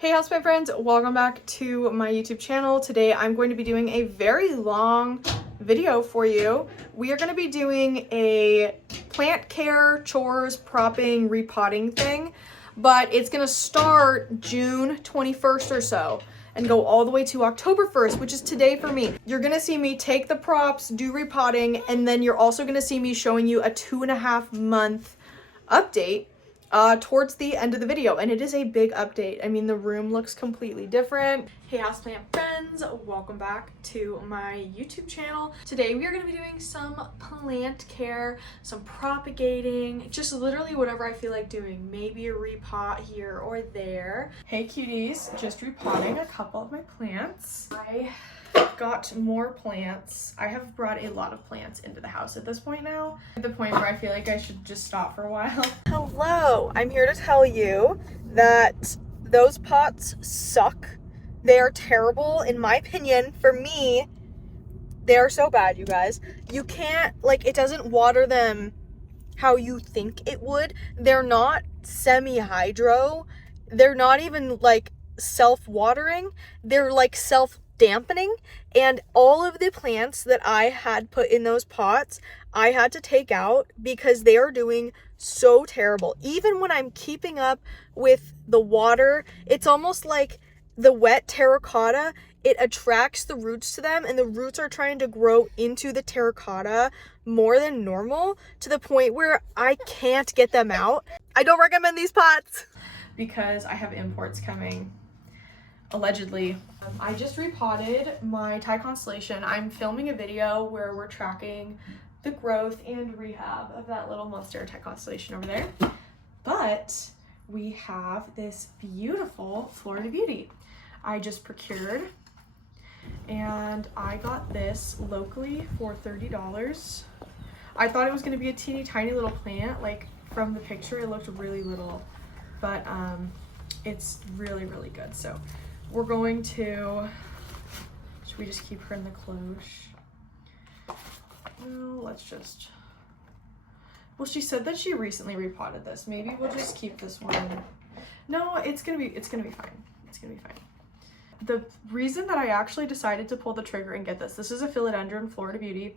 Hey Houseplant friends, welcome back to my YouTube channel. Today I'm going to be doing a very long video for you. We are going to be doing a plant care, chores, propping, repotting thing, but it's going to start June 21st or so and go all the way to October 1st, which is today for me. You're going to see me take the props, do repotting, and then you're also going to see me showing you a 2.5 month update towards the end of the video, and it is a big update. I mean, the room looks completely different. Hey houseplant friends, welcome back to my YouTube channel. Today we are going to be doing some plant care, some propagating, just literally whatever I feel like doing. Maybe a repot here or there. Hey cuties, just repotting a couple of my plants. I got more plants. I have brought a lot of plants into the house at this point now, at the point where I feel like I should just stop for a while. Hello, I'm here to tell you that those pots suck. They are terrible in my opinion. For me, they are so bad, you guys. You can't, like, it doesn't water them how you think it would. They're not semi-hydro. They're not even like self-watering. They're like self-dampening, and all of the plants that I had put in those pots I had to take out because they are doing so terrible. Even when I'm keeping up with the water, it's almost like the wet terracotta, it attracts the roots to them, and the roots are trying to grow into the terracotta more than normal, to the point where I can't get them out. I don't recommend these pots because I have imports coming, allegedly. I just repotted my Thai constellation. I'm filming a video where we're tracking the growth and rehab of that little monster Thai constellation over there. But we have this beautiful Florida Beauty I just procured, and I got this locally for $30. I thought it was going to be a teeny tiny little plant. Like, from the picture it looked really little, but it's really good. So we're going to, should we just keep her in the cloche? No, let's just, well, she said that she recently repotted this. Maybe we'll just keep this one. No, it's gonna be fine. It's gonna be fine. The reason that I actually decided to pull the trigger and get this is a philodendron Florida Beauty,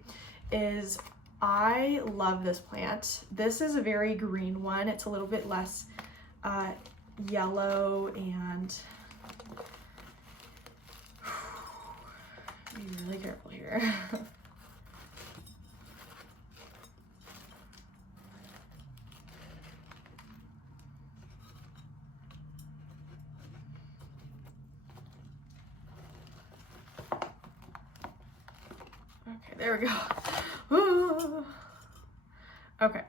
is I love this plant. This is a very green one. It's a little bit less yellow, and be really careful here. Okay, there we go. Okay,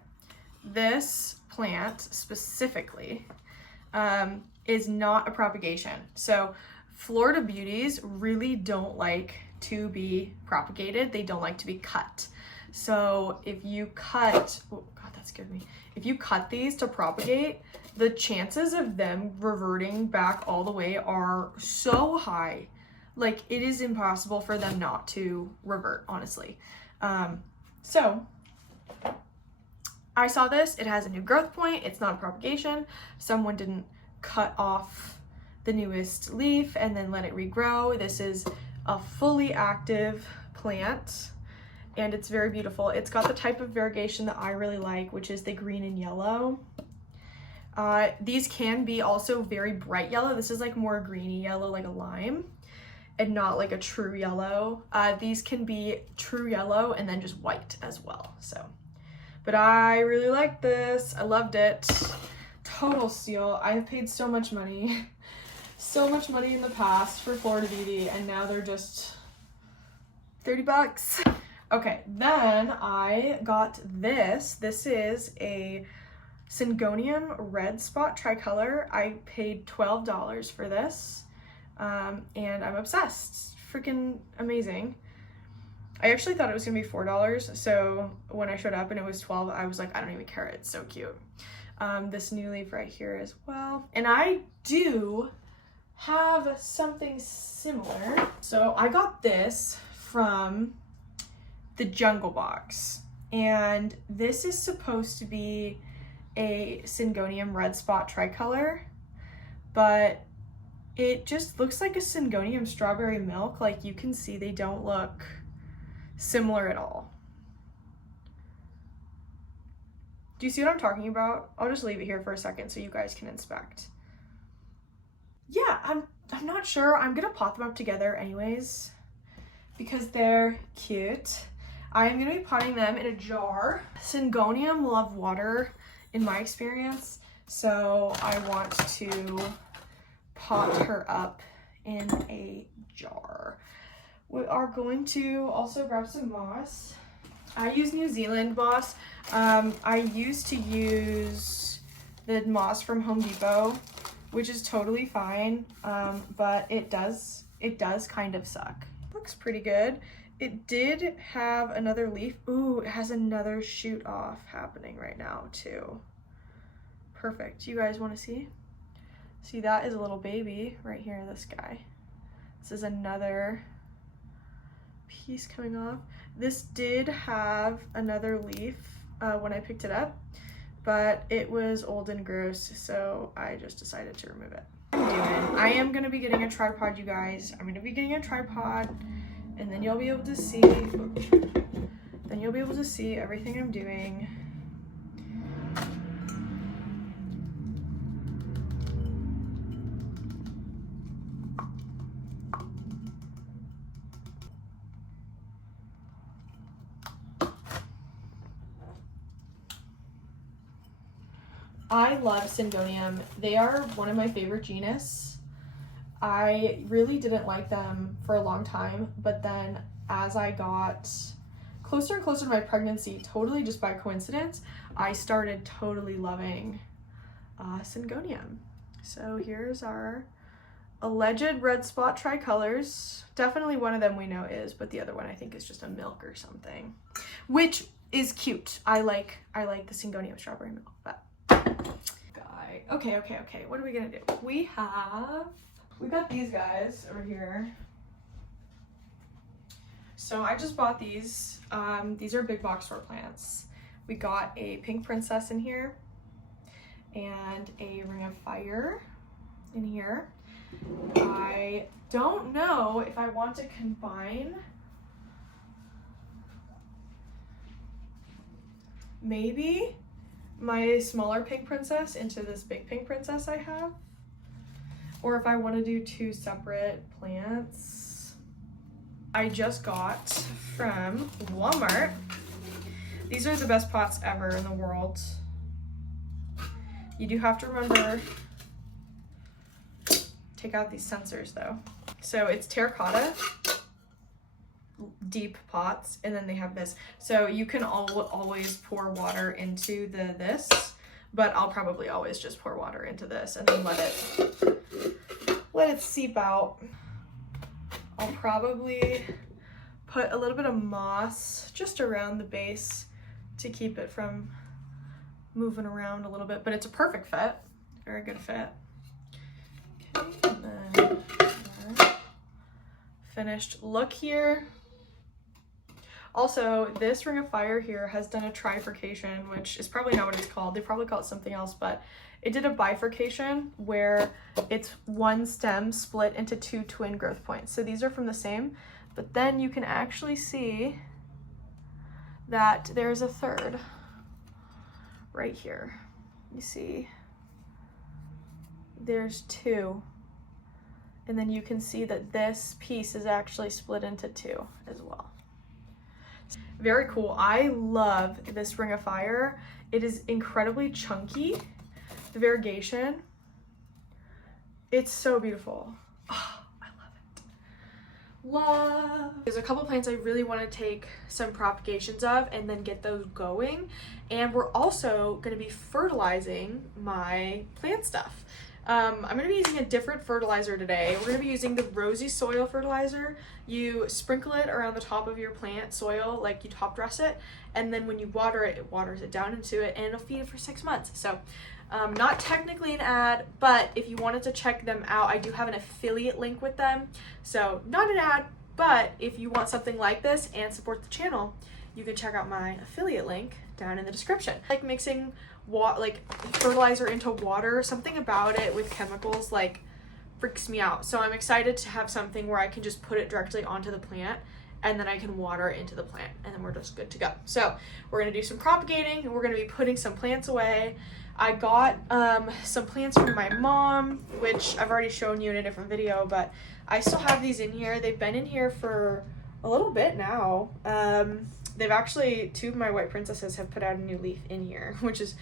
this plant specifically is not a propagation. So Florida Beauties really don't like to be propagated. They don't like to be cut. So if you cut, oh God, that scared me. If you cut these to propagate, the chances of them reverting back all the way are so high. Like, it is impossible for them not to revert, honestly. So I saw this, it has a new growth point, it's not a propagation. Someone didn't cut off the newest leaf and then let it regrow. This is a fully active plant, and it's very beautiful. It's got the type of variegation that I really like, which is the green and yellow. These can be also very bright yellow. This is like more greeny yellow, like a lime, and not like a true yellow. These can be true yellow and then just white as well. So, but I really like this. I loved it. Total steal. I've paid so much money in the past for Florida Beauty, and now they're just $30. Okay, then I got this. This is a Syngonium red spot tricolor. I paid $12 for this. And I'm obsessed. Freaking amazing. I actually thought it was gonna be $4, so when I showed up and it was $12, I was like, I don't even care, it's so cute. This new leaf right here as well. And I do have something similar. So I got this from the Jungle Box, and this is supposed to be a Syngonium red spot tricolor, but It just looks like a Syngonium strawberry milk. Like, you can see they don't look similar at all. Do you see what I'm talking about? I'll just leave it here for a second so you guys can inspect. Yeah, I'm not sure. I'm gonna pot them up together anyways because they're cute. I am gonna be potting them in a jar. Syngonium love water in my experience, so I want to pot her up in a jar. We are going to also grab some moss. I use New Zealand moss. I used to use the moss from Home Depot, which is totally fine, but it does kind of suck. Looks pretty good. It did have another leaf. Ooh, it has another shoot off happening right now too. Perfect. You guys want to see? See, that is a little baby right here, this guy. This is another piece coming off. This did have another leaf when I picked it up, but it was old and gross, so I just decided to remove it. I am gonna be getting a tripod, you guys. I'm gonna be getting a tripod, and then you'll be able to see, everything I'm doing. I love Syngonium. They are one of my favorite genus. I really didn't like them for a long time, but then as I got closer and closer to my pregnancy, totally just by coincidence, I started totally loving Syngonium. So here's our alleged red spot tricolors. Definitely one of them we know is, but the other one I think is just a milk or something, which is cute. I like the Syngonium strawberry milk, but okay, what are we gonna do? We got these guys over here. So I just bought these. These are big box store plants. We got a pink princess in here and a ring of fire in here. I don't know if I want to combine maybe my smaller pink princess into this big pink princess I have, or if I want to do two separate plants. I just got from Walmart. These are the best pots ever in the world. You do have to remember, take out these sensors though. So it's terracotta, deep pots, and then they have this. So you can always pour water into this, but I'll probably always just pour water into this and then let it seep out. I'll probably put a little bit of moss just around the base to keep it from moving around a little bit, but it's a perfect fit, very good fit. Okay, and then finished look here. Also, this ring of fire here has done a trifurcation, which is probably not what it's called. They probably call it something else, but it did a bifurcation where it's one stem split into two twin growth points. So these are from the same, but then you can actually see that there's a third right here. You see, there's two. And then you can see that this piece is actually split into two as well. Very cool. I love this ring of fire. It is incredibly chunky. The variegation, it's so beautiful. Oh, I love it. There's a couple plants I really want to take some propagations of and then get those going. And we're also going to be fertilizing my plant stuff. I'm going to be using a different fertilizer today. We're going to be using the rosy soil fertilizer. You sprinkle it around the top of your plant soil, like you top dress it, and then when you water it, it waters it down into it, and it'll feed it for 6 months. So not technically an ad, but if you wanted to check them out, I do have an affiliate link with them. So not an ad, but if you want something like this and support the channel, you can check out my affiliate link down in the description. Like mixing fertilizer into water, something about it with chemicals like freaks me out. So I'm excited to have something where I can just put it directly onto the plant and then I can water it into the plant and then we're just good to go. So we're gonna do some propagating and we're gonna be putting some plants away. I got some plants from my mom, which I've already shown you in a different video, but I still have these in here. They've been in here for a little bit now. They've actually, 2 of my white princesses have put out a new leaf in here, which is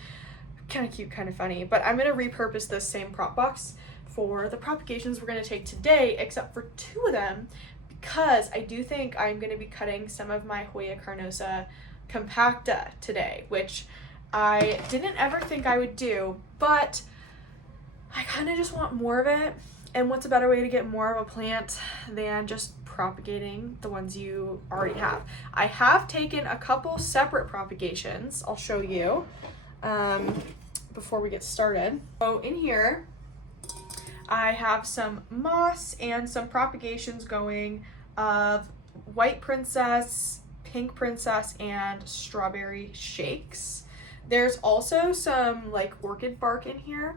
kind of cute, kind of funny. But I'm gonna repurpose this same prop box for the propagations we're gonna take today, except for 2 of them, because I do think I'm gonna be cutting some of my Hoya carnosa compacta today, which I didn't ever think I would do, but I kind of just want more of it. And what's a better way to get more of a plant than just propagating the ones you already have? I have taken a couple separate propagations. I'll show you before we get started. So in here, I have some moss and some propagations going of white princess, pink princess, and strawberry shakes. There's also some like orchid bark in here.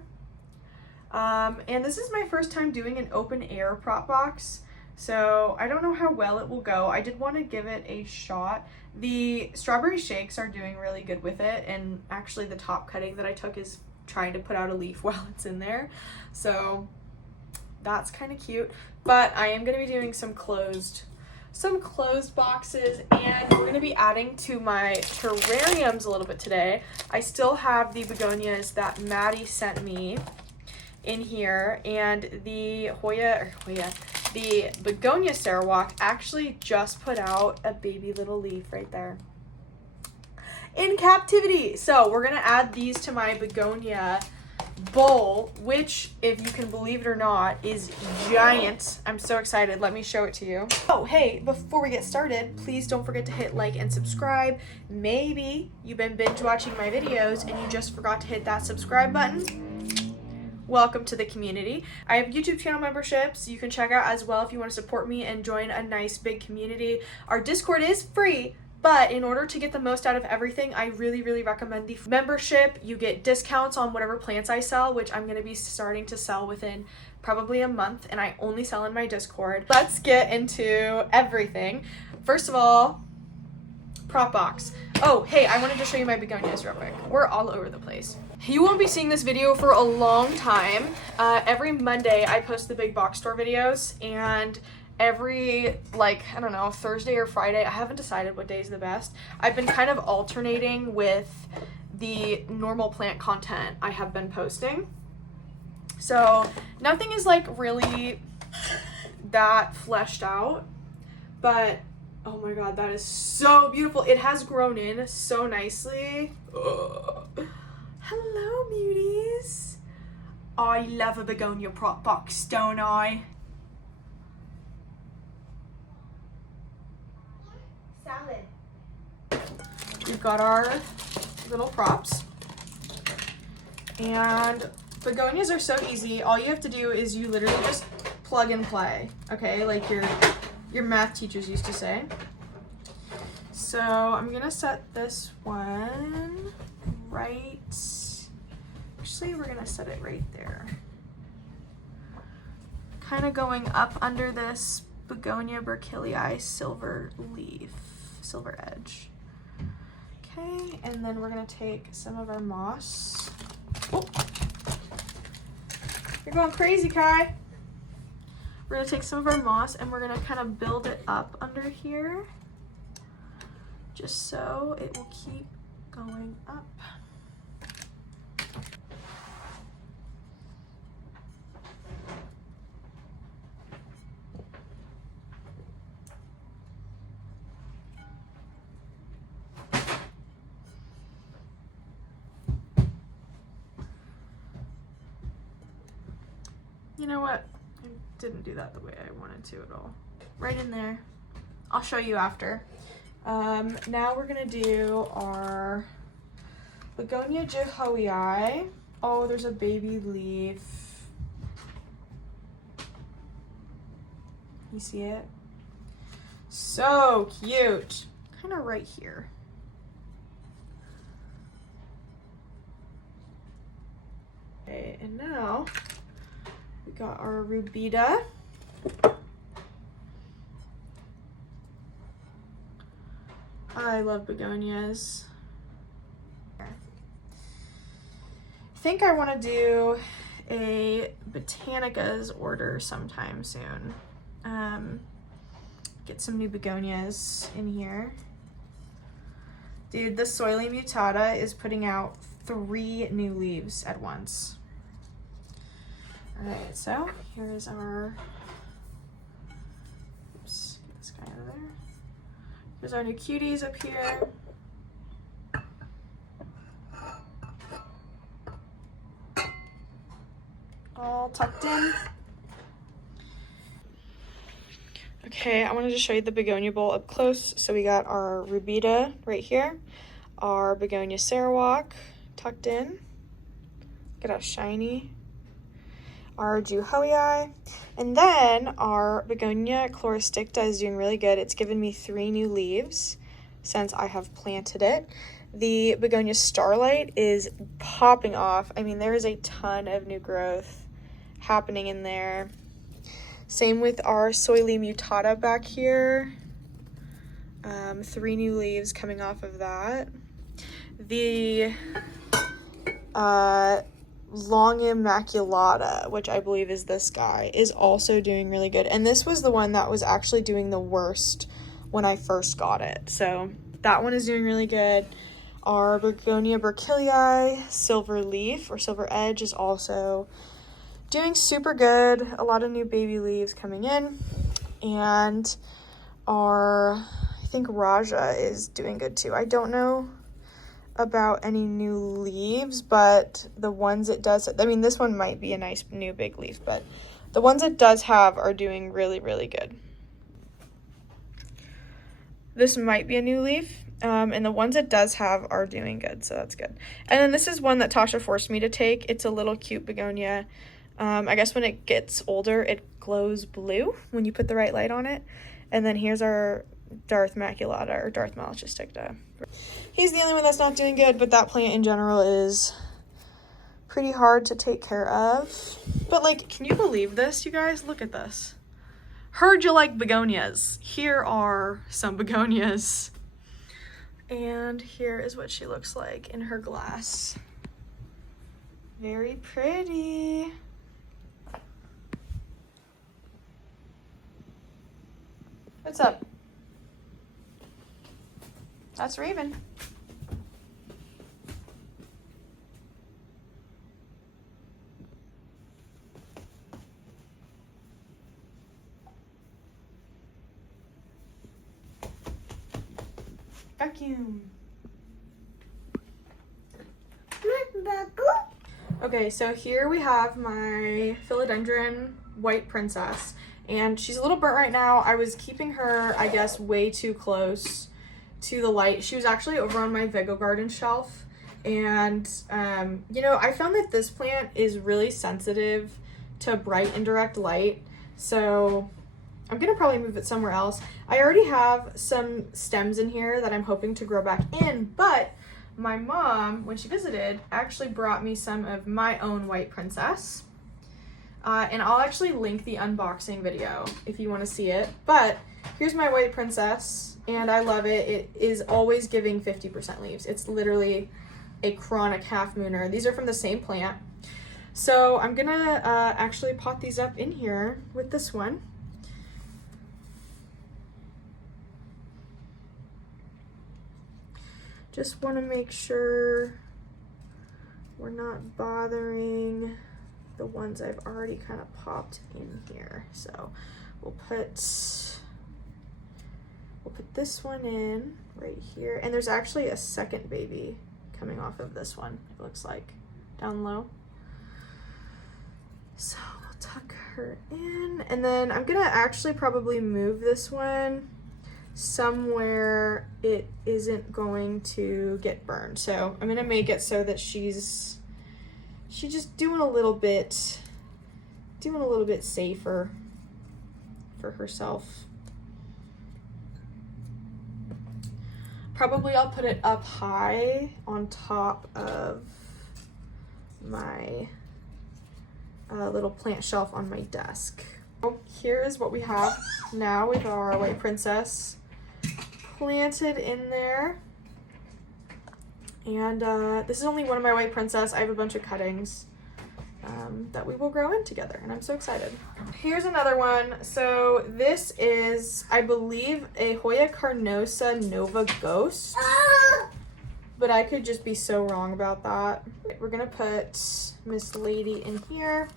And this is my first time doing an open air prop box, so I don't know how well it will go. I did want to give it a shot. The strawberry shakes are doing really good with it, and actually the top cutting that I took is trying to put out a leaf while it's in there, so that's kind of cute. But I am going to be doing some closed boxes, and we're going to be adding to my terrariums a little bit today. I still have the begonias that Maddie sent me in here, and the the begonia Sarawak actually just put out a baby little leaf right there in captivity. So we're gonna add these to my begonia bowl, which, if you can believe it or not, is giant. I'm so excited. Let me show it to you. Oh, hey, before we get started, please don't forget to hit like and subscribe. Maybe you've been binge watching my videos and you just forgot to hit that subscribe button. Welcome to the community. I have YouTube channel memberships you can check out as well if you want to support me and join a nice big community. Our Discord is free, but in order to get the most out of everything, I really recommend the membership. You get discounts on whatever plants I sell, which I'm going to be starting to sell within probably a month, and I only sell in my Discord. Let's get into everything. First of all, prop box. Oh, hey, I wanted to show you my begonias real quick. We're all over the place. You won't be seeing this video for a long time. Every Monday I post the big box store videos, and every, like, I don't know, Thursday or Friday, I haven't decided what day is the best. I've been kind of alternating with the normal plant content I have been posting. So nothing is like really that fleshed out, but oh my god, that is so beautiful. It has grown in so nicely. Ugh. Hello, beauties. I love a begonia prop box, don't I? Salad. We've got our little props. And begonias are so easy. All you have to do is you literally just plug and play, okay? Like your math teachers used to say. So I'm gonna set this one right, actually we're gonna set it right there. Kind of going up under this begonia burkillii silver leaf, silver edge. Okay, and then we're gonna take some of our moss. Oh, you're going crazy, Kai. We're gonna take some of our moss and we're gonna kind of build it up under here, just so it will keep going up. You know what? I didn't do that the way I wanted to at all. Right in there. I'll show you after. Now we're gonna do our begonia jihoii. Oh, there's a baby leaf. You see it? So cute. Kind of right here. Okay, and now we got our rubita. I love begonias. I think I want to do a Botanica's order sometime soon. Get some new begonias in here. Dude, the Soily mutata is putting out 3 new leaves at once. All right, so here's our, oops, get this guy out of there. Here's our new cuties up here. All tucked in. Okay, I wanted to show you the begonia bowl up close. So we got our rubita right here, our begonia sarawak tucked in. Look at how shiny. Our juhoii, and then our begonia chloristicta is doing really good. It's given me 3 new leaves since I have planted it. The begonia starlight is popping off. I mean, there is a ton of new growth happening in there. Same with our Soily mutata back here. 3 new leaves coming off of that. The Looong immaculata, which I believe is this guy, is also doing really good. And this was the one that was actually doing the worst when I first got it. So that one is doing really good. Our begonia burkillii silver leaf or silver edge is also doing super good. A lot of new baby leaves coming in. And our, I think Raja is doing good too. I don't know about any new leaves, but the ones it does, I mean, this one might be a nice new big leaf, but the ones it does have are doing really, really good. This might be a new leaf, and the ones it does have are doing good, so that's good. And then this is one that Tasha forced me to take. It's a little cute begonia. I guess when it gets older, it glows blue when you put the right light on it. And then here's our Darth Maculata or Darth Malichisticta. He's the only one that's not doing good, but that plant in general is pretty hard to take care of. But like, can you believe this, you guys? Look at this. Heard you like begonias. Here are some begonias. And here is what she looks like in her glass. Very pretty. What's up? That's Raven. Vacuum. Okay, so here we have my philodendron white princess, and she's a little burnt right now. I was keeping her, I guess, way too close to the light. She was actually over on my Vego garden shelf, and you know, I found that this plant is really sensitive to bright indirect light, so I'm gonna probably move it somewhere else. I already have some stems in here that I'm hoping to grow back in, but my mom, when she visited, actually brought me some of my own white princess. And I'll actually link the unboxing video if you want to see it. But here's my white princess, and I love it. It is always giving 50% leaves. It's literally a chronic half mooner. These are from the same plant. So I'm gonna actually pot these up in here with this one. Just want to make sure we're not bothering the ones I've already kind of popped in here. So we'll put this one in right here. And there's actually a second baby coming off of this one, it looks like, down low. So we'll tuck her in. And then I'm gonna actually probably move this one somewhere it isn't going to get burned. So I'm gonna make it so that she's just doing a little bit safer for herself. Probably I'll put it up high on top of my little plant shelf on my desk. So here is what we have now with our white princess planted in there. And this is only one of my white princess. I have a bunch of cuttings that we will grow in together, and I'm so excited. Here's another one. So this is, I believe, a Hoya carnosa Nova Ghost, but I could just be so wrong about that. We're gonna put Miss Lady in here.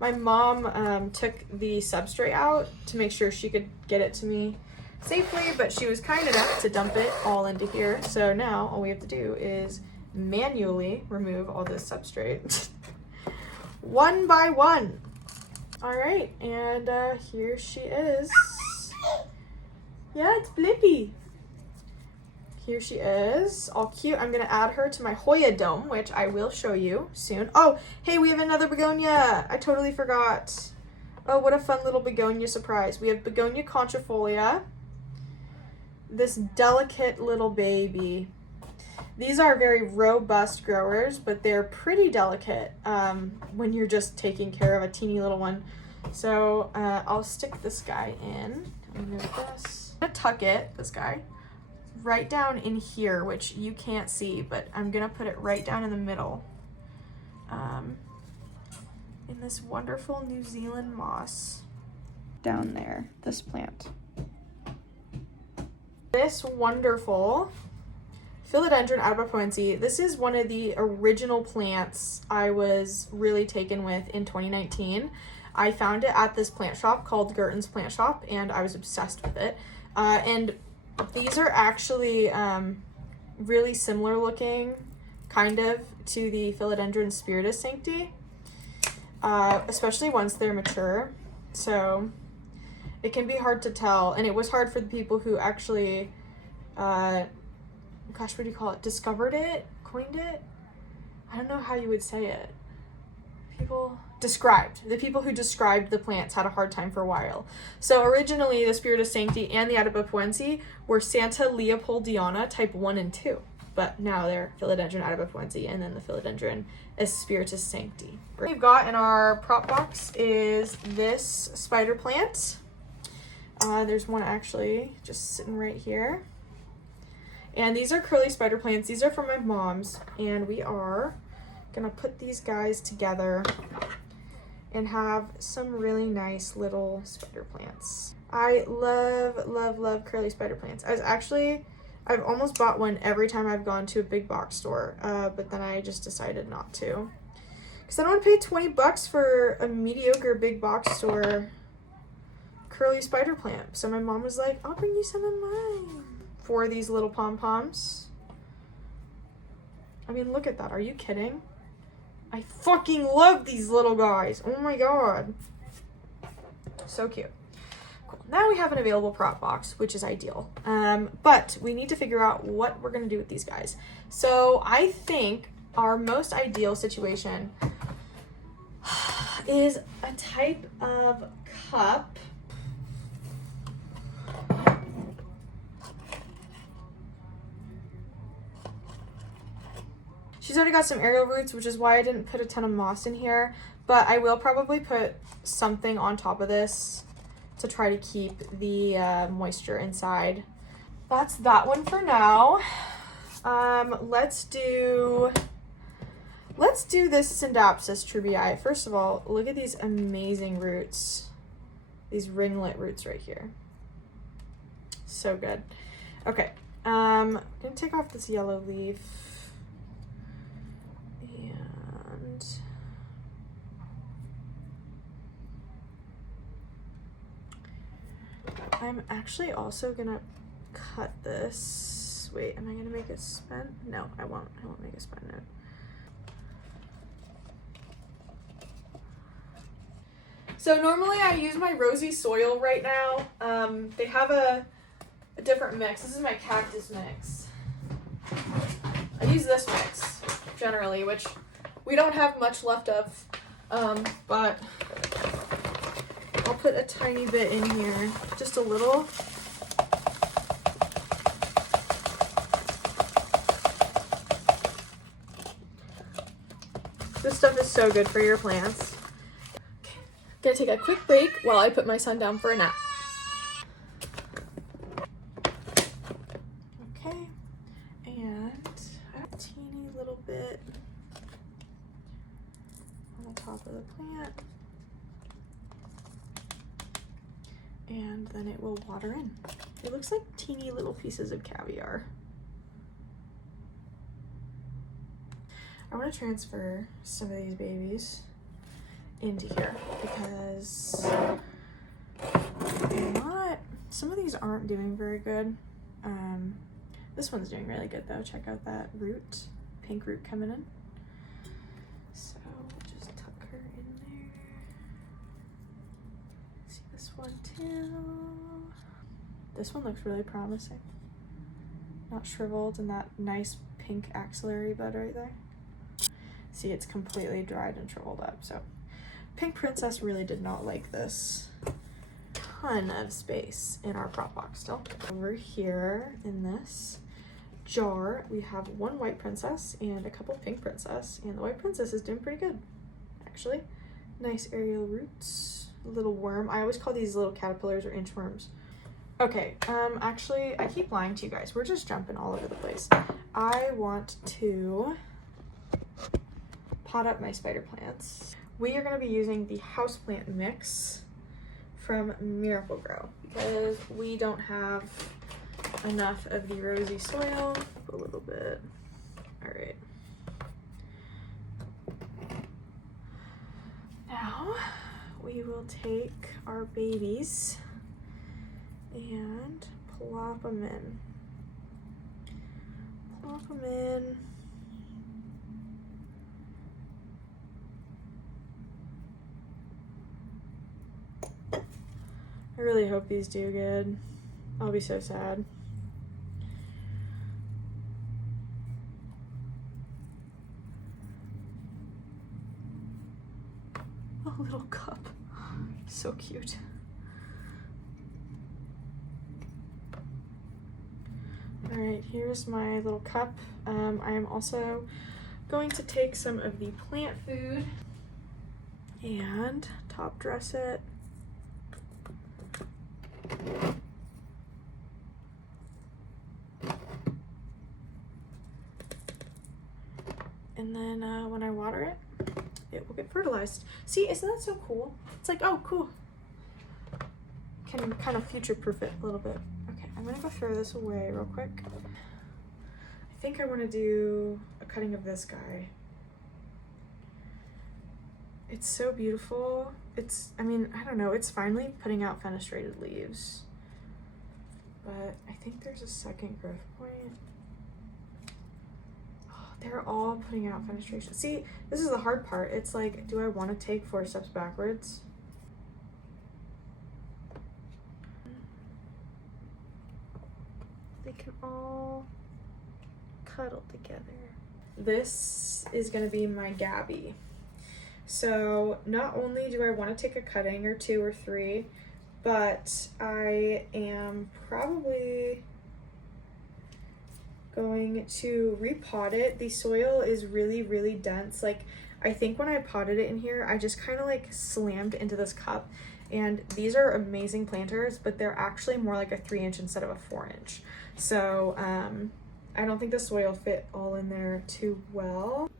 My mom took the substrate out to make sure she could get it to me safely, but she was kind enough to dump it all into here. So now all we have to do is manually remove all this substrate one by one. All right, and here she is. Yeah, it's Blippy. Here she is, all cute. I'm gonna add her to my Hoya dome, which I will show you soon. Oh, hey, we have another begonia. I totally forgot. Oh, what a fun little begonia surprise. We have begonia contrafolia. This delicate little baby. These are very robust growers, but they're pretty delicate when you're just taking care of a teeny little one. So I'll stick this guy in. Remove this. I'm gonna tuck it, this guy, right down in here, which you can't see, but I'm gonna put it right down in the middle. In this wonderful New Zealand moss. Down there, this plant. This wonderful Philodendron Adapoense. This is one of the original plants I was really taken with in 2019. I found it at this plant shop called Gerton's Plant Shop, and I was obsessed with it. And these are actually really similar looking, kind of, to the Philodendron Spiritus Sancti, especially once they're mature. So it can be hard to tell, and it was hard for the people who actually, gosh, what do you call it? Discovered it? Coined it? I don't know how you would say it. The people who described the plants had a hard time for a while. So originally the Spiritus Sancti and the Adapoense were Santa Leopoldiana type 1 and 2, but now they're Philodendron Adapoense and then the Philodendron Spiritus Sancti. What we've got in our prop box is this spider plant. There's one actually just sitting right here. And these are curly spider plants. These are from my mom's, and we are gonna put these guys together and have some really nice little spider plants. I love curly spider plants. I've almost bought one every time I've gone to a big box store, but then I just decided not to. Because I don't want to pay 20 bucks for a mediocre big box store curly spider plant. So my mom was like, I'll bring you some of mine. For these little pom-poms. I mean, look at that. Are you kidding? I fucking love these little guys. Oh my god. So cute. Cool. Now we have an available prop box, which is ideal. But we need to figure out what we're going to do with these guys. So I think our most ideal situation is a type of cup. She's already got some aerial roots, which is why I didn't put a ton of moss in here, but I will probably put something on top of this to try to keep the moisture inside. That's that one for now. Let's do this Syndapsis trubii. First of all, look at these amazing roots. These ringlet roots right here. So good. Okay, I'm gonna take off this yellow leaf. I'm actually also gonna cut this. Wait, am I gonna make it spent? No, I won't make it spent note. So normally I use my rosy soil right now. They have a different mix. This is my cactus mix. I use this mix generally, which we don't have much left of, but I'll put a tiny bit in here, just a little. This stuff is so good for your plants. Gonna take a quick break while I put my son down for a nap. Okay, and I have a teeny little bit on the top of the plant, and then it will water in. It looks like teeny little pieces of caviar. I want to transfer some of these babies into here because some of these aren't doing very good. This one's doing really good though. Check out that root, pink root coming in. So we'll just tuck her in there. See this one too. This one looks really promising. Not shriveled, and that nice pink axillary bud right there. See, it's completely dried and shriveled up. So Pink Princess really did not like this. Ton of space in our prop box still. Over here in this jar, we have one white princess and a couple pink princess, and the white princess is doing pretty good, actually. Nice aerial roots, a little worm. I always call these little caterpillars or inchworms. Okay, actually, I keep lying to you guys. We're just jumping all over the place. I want to pot up my spider plants. We are going to be using the houseplant mix from Miracle-Gro because we don't have enough of the rosy soil. Put a little bit. All right. Now we will take our babies and plop them in. Plop them in. I really hope these do good. I'll be so sad. A little cup. So cute. All right, here's my little cup. I am also going to take some of the plant food and top dress it. And then when I water it, it will get fertilized. See, isn't that so cool? It's like, oh, cool. Can kind of future-proof it a little bit. Okay, I'm gonna go throw this away real quick. I think I want to do a cutting of this guy. It's so beautiful. I mean, I don't know, it's finally putting out fenestrated leaves. But I think there's a second growth point. Oh, they're all putting out fenestration. See, this is the hard part. It's like, do I want to take 4 steps backwards? They can all cuddle together. This is gonna be my Gabby. So not only do I want to take a cutting or 2 or 3, but I am probably going to repot it. The soil is really, really dense. Like, I think when I potted it in here, I just kind of like slammed into this cup. And these are amazing planters, but they're actually more like a 3-inch instead of a 4-inch. So I don't think the soil fit all in there too well.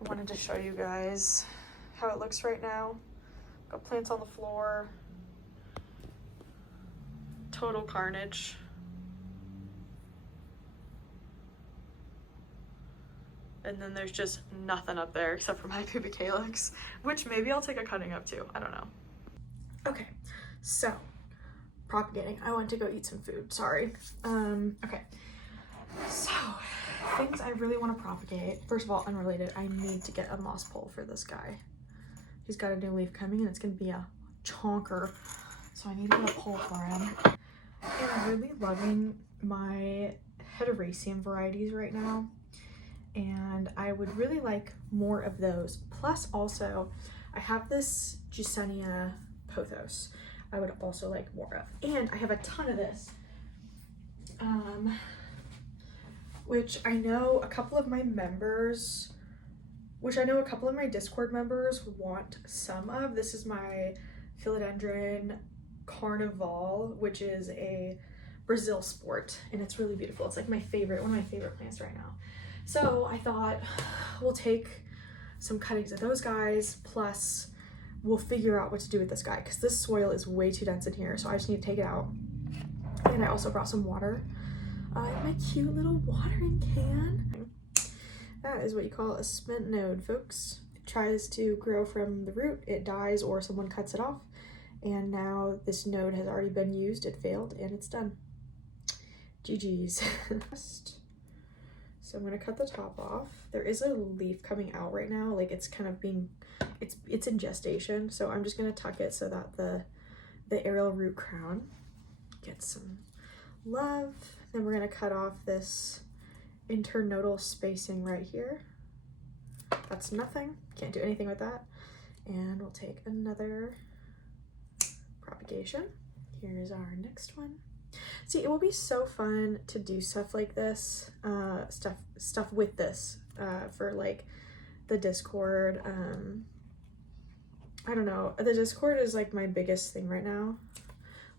I wanted to show you guys how it looks right now. Got plants on the floor. Total carnage. And then there's just nothing up there except for my pubic calyx, which maybe I'll take a cutting up too. I don't know. Okay, so propagating. I went to go eat some food, sorry. Okay, so things I really want to propagate. First of all, unrelated, I need to get a moss pole for this guy. He's got a new leaf coming and it's gonna be a chonker. So I need to get a pole for him. I'm really loving my heteroraceum varieties right now. And I would really like more of those. Plus also, I have this Juicenia pothos I would also like more of. And I have a ton of this. Which I know a couple of my members which I know a couple of my Discord members want some of. This is my Philodendron Carnival, which is a Brazil sport, and it's really beautiful. It's like my favorite, one of my favorite plants right now. So I thought we'll take some cuttings of those guys, plus we'll figure out what to do with this guy, because this soil is way too dense in here, so I just need to take it out. And I also brought some water. My cute little watering can. That is what you call a cement node, folks. It tries to grow from the root, it dies, or someone cuts it off. And now this node has already been used, it failed, and it's done. GG's. So I'm gonna cut the top off. There is a leaf coming out right now, like it's kind of being, it's in gestation. So I'm just gonna tuck it so that the aerial root crown gets some love. Then we're gonna cut off this internodal spacing right here. That's nothing, can't do anything with that. And we'll take another propagation. Here's our next one. See, it will be so fun to do stuff like this, stuff with this for like the Discord. I don't know, the Discord is like my biggest thing right now.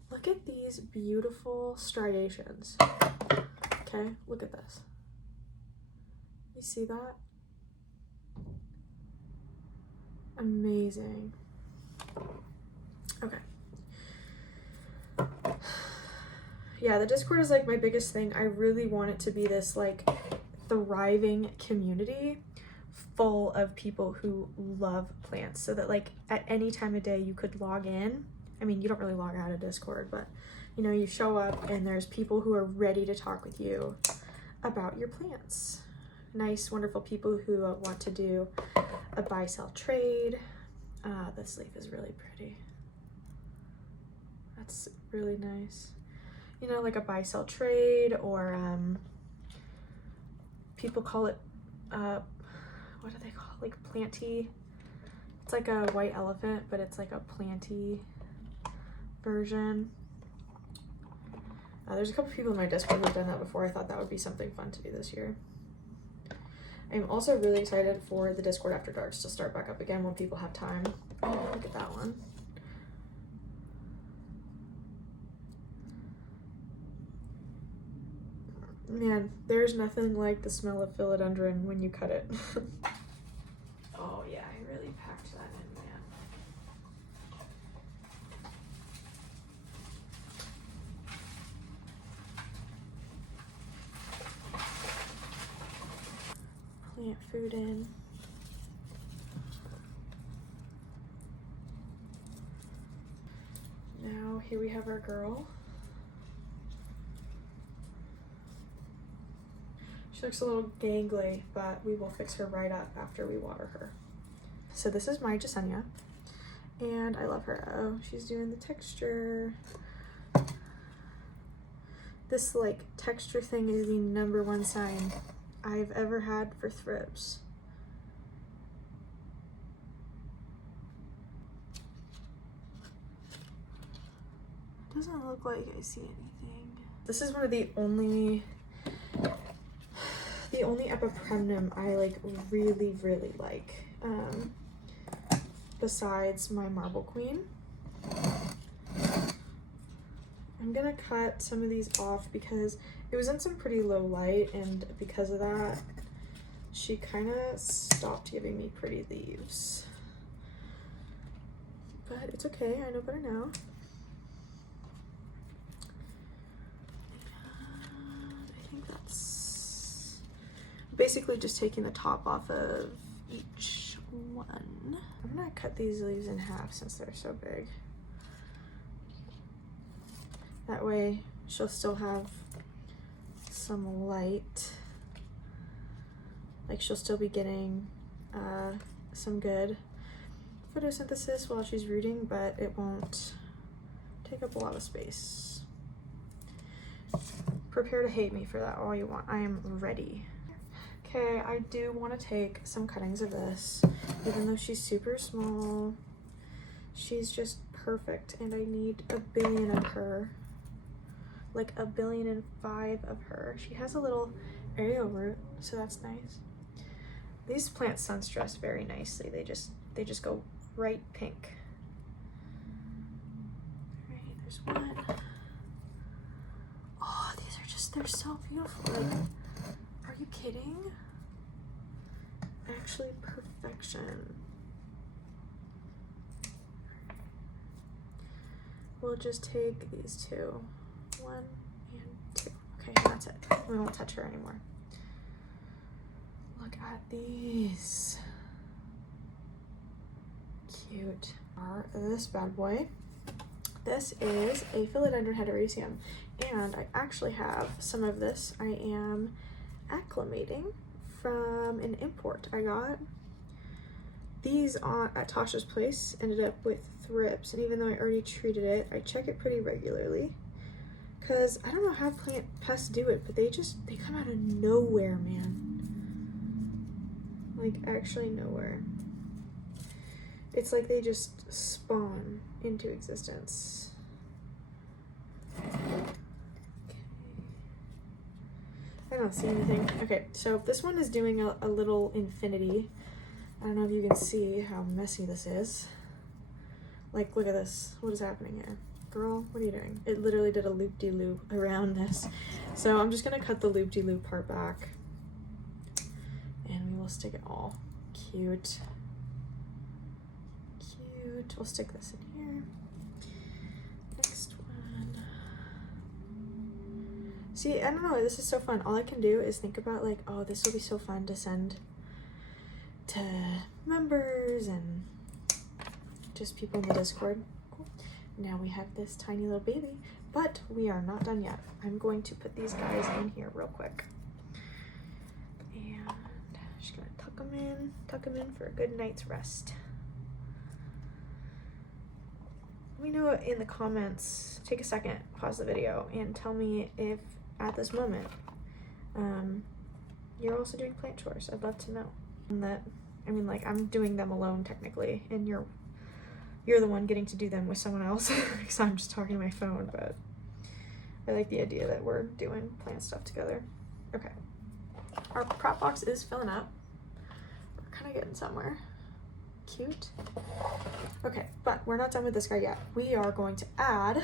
Look at these beautiful striations. Okay, look at this. You see that? Amazing. Okay. Yeah, the Discord is like my biggest thing. I really want it to be this like thriving community full of people who love plants, so that like at any time of day you could log in. I mean, you don't really log out of Discord, but you know, you show up and there's people who are ready to talk with you about your plants. Nice, wonderful people who want to do a buy-sell trade. This leaf is really pretty. That's really nice. You know, like a buy-sell trade, or people call it, what do they call it? Like Planty. It's like a white elephant, but it's like a Planty version. There's a couple people in my Discord who've done that before. I thought that would be something fun to do this year. I'm also really excited for the Discord After Darks to start back up again when people have time. Oh, look at that one. Man, there's nothing like the smell of philodendron when you cut it. Oh yeah, I really packed that in, man. Plant food in. Now here we have our girl. She looks a little gangly, but we will fix her right up after we water her. So this is my Jasenia, and I love her. Oh, she's doing the texture. This like texture thing is the #1 sign I've ever had for thrips. Doesn't look like I see anything. This is one of the only epipremnum I like really like, besides my Marble Queen. I'm gonna cut some of these off because it was in some pretty low light, and because of that she kind of stopped giving me pretty leaves, but it's okay, I know better now. Basically just taking the top off of each one. I'm gonna cut these leaves in half since they're so big. That way she'll still have some light. Like she'll still be getting some good photosynthesis while she's rooting, but it won't take up a lot of space. Prepare to hate me for that all you want. I am ready. Okay, I do want to take some cuttings of this, even though she's super small. She's just perfect, and I need 1 billion of her. Like 1.5 billion of her. She has a little aerial root, so that's nice. These plants sun stress very nicely. They just go bright pink. All right, there's one. Oh, these are just, they're so beautiful. Like, are you kidding? Actually, perfection. We'll just take these two. 1 and 2. Okay, that's it. We won't touch her anymore. Look at these. Cute. This bad boy. This is a philodendron heteroecium, and I actually have some of this. I am acclimating from an import I got. These at Tasha's place ended up with thrips, and even though I already treated it, I check it pretty regularly because I don't know how plant pests do it, but they come out of nowhere, man. Like, actually nowhere. It's like they just spawn into existence. Okay. I don't see anything. Okay, so this one is doing a little infinity. I don't know if you can see how messy this is. Like, look at this. What is happening here? Girl, what are you doing? It literally did a loop-de-loop around this. So I'm just gonna cut the loop-de-loop part back. And we will stick it all. Cute. Cute. We'll stick this in here. Next one. See, I don't know, this is so fun. All I can do is think about like, oh, this will be so fun to send to members and just people in the Discord. Cool. Now we have this tiny little baby, but we are not done yet. I'm going to put these guys in here real quick. And just gonna tuck them in for a good night's rest. Let me know in the comments, take a second, pause the video, and tell me if at this moment you're also doing plant chores. I'd love to know. And that, I mean, like, I'm doing them alone technically, and you're the one getting to do them with someone else because I'm just talking to my phone, but I like the idea that we're doing plant stuff together. Okay, our prop box is filling up. We're kind of getting somewhere. Cute. Okay, but we're not done with this guy yet. We are going to add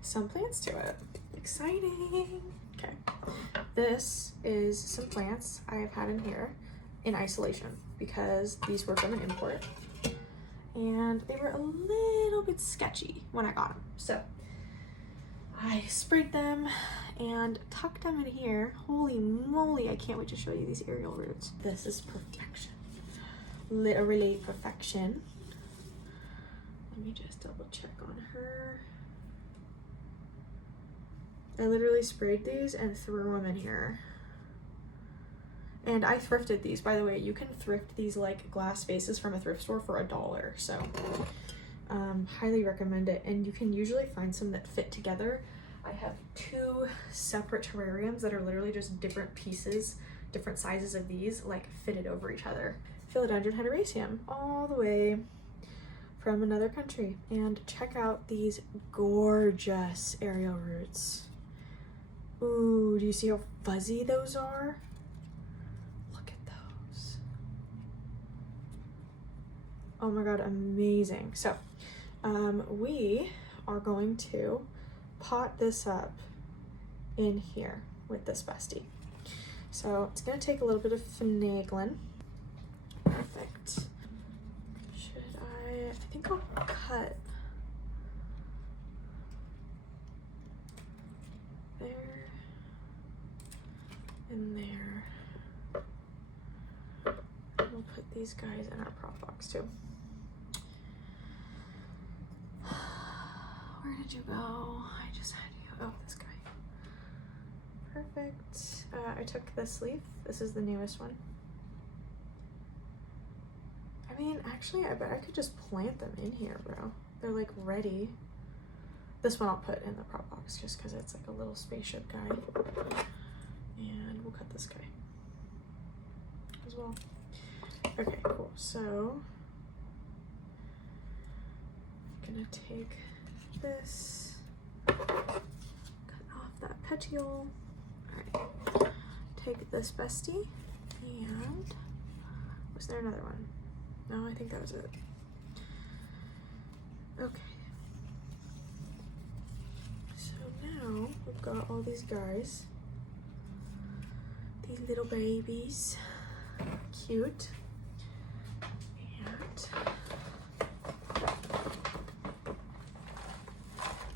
some plants to it. Exciting. Okay, this is some plants I have had in here in isolation because these were from an import and they were a little bit sketchy when I got them. So I sprayed them and tucked them in here. Holy moly, I can't wait to show you these aerial roots. This is perfection. Literally perfection. Let me just double check on her. I literally sprayed these and threw them in here. And I thrifted these, by the way. You can thrift these like glass vases from a thrift store for $1, so highly recommend it. And you can usually find some that fit together. I have 2 separate terrariums that are literally just different pieces, different sizes of these, like fitted over each other. Philodendron heteroecium, all the way from another country. And check out these gorgeous aerial roots. Ooh, do you see how fuzzy those are? Look at those. Oh my God, amazing. So we are going to pot this up in here with this bestie. So it's gonna take a little bit of finagling. Perfect. I think I'll cut there and there. We'll put these guys in our prop box too. Where did you go? I just had you. Oh, this guy. Perfect. I took this leaf. This is the newest one. I mean, actually, I bet I could just plant them in here, bro. They're like ready. This one I'll put in the prop box just because it's like a little spaceship guy. And we'll cut this guy as well. Okay, cool. So I'm gonna take this, cut off that petiole. All right, take this bestie And was there another one? No, I think that was it. Okay. So now we've got all these guys. These little babies. Cute. And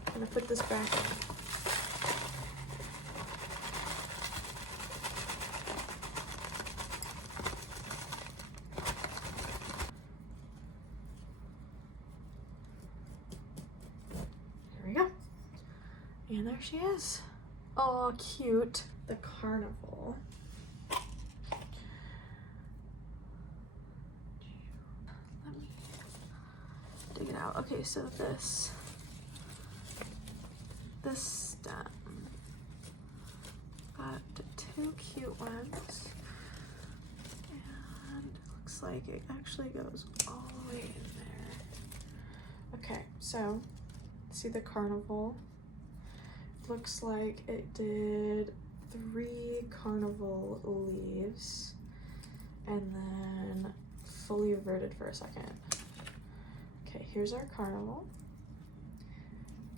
I'm gonna put this back in. And there she is. Oh, cute. The carnival. Let me dig it out. Okay, so this stem. Got two cute ones. And it looks like it actually goes all the way in there. Okay, so see the carnival? Looks like it did 3 carnival leaves and then fully everted for a second. Okay, here's our carnival.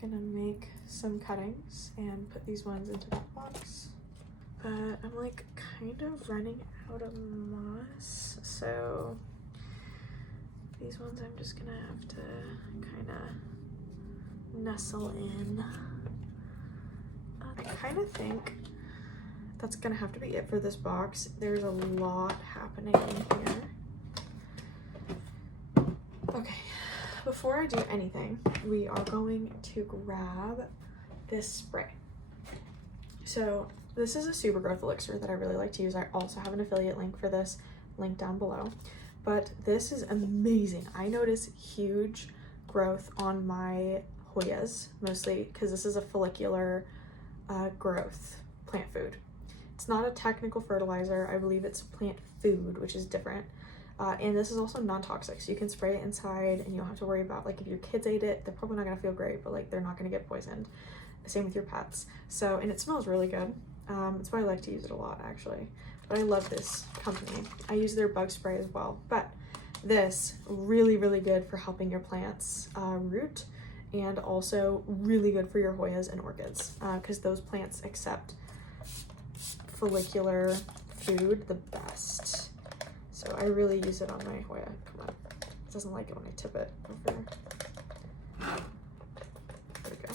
I'm gonna make some cuttings and put these ones into that box. But I'm like kind of running out of moss, so these ones I'm just gonna have to kind of nestle in. I kind of think that's gonna have to be it for this box. There's a lot happening in here. Okay, before I do anything, we are going to grab this spray. So this is a super growth elixir that I really like to use. I also have an affiliate link for this, link down below. But this is amazing. I notice huge growth on my Hoyas, mostly because this is a follicular growth plant food. It's not a technical fertilizer. I believe it's plant food, which is different. And this is also non-toxic, so you can spray it inside and you don't have to worry about, like, if your kids ate it, they're probably not gonna feel great, but like they're not gonna get poisoned. Same with your pets. So, and it smells really good. That's why I like to use it a lot, actually. But I love this company. I use their bug spray as well. But this, really, really good for helping your plants root, and also really good for your Hoyas and orchids, because those plants accept follicular food the best. So I really use it on my Hoya. Come on, it doesn't like it when I tip it over. There we go.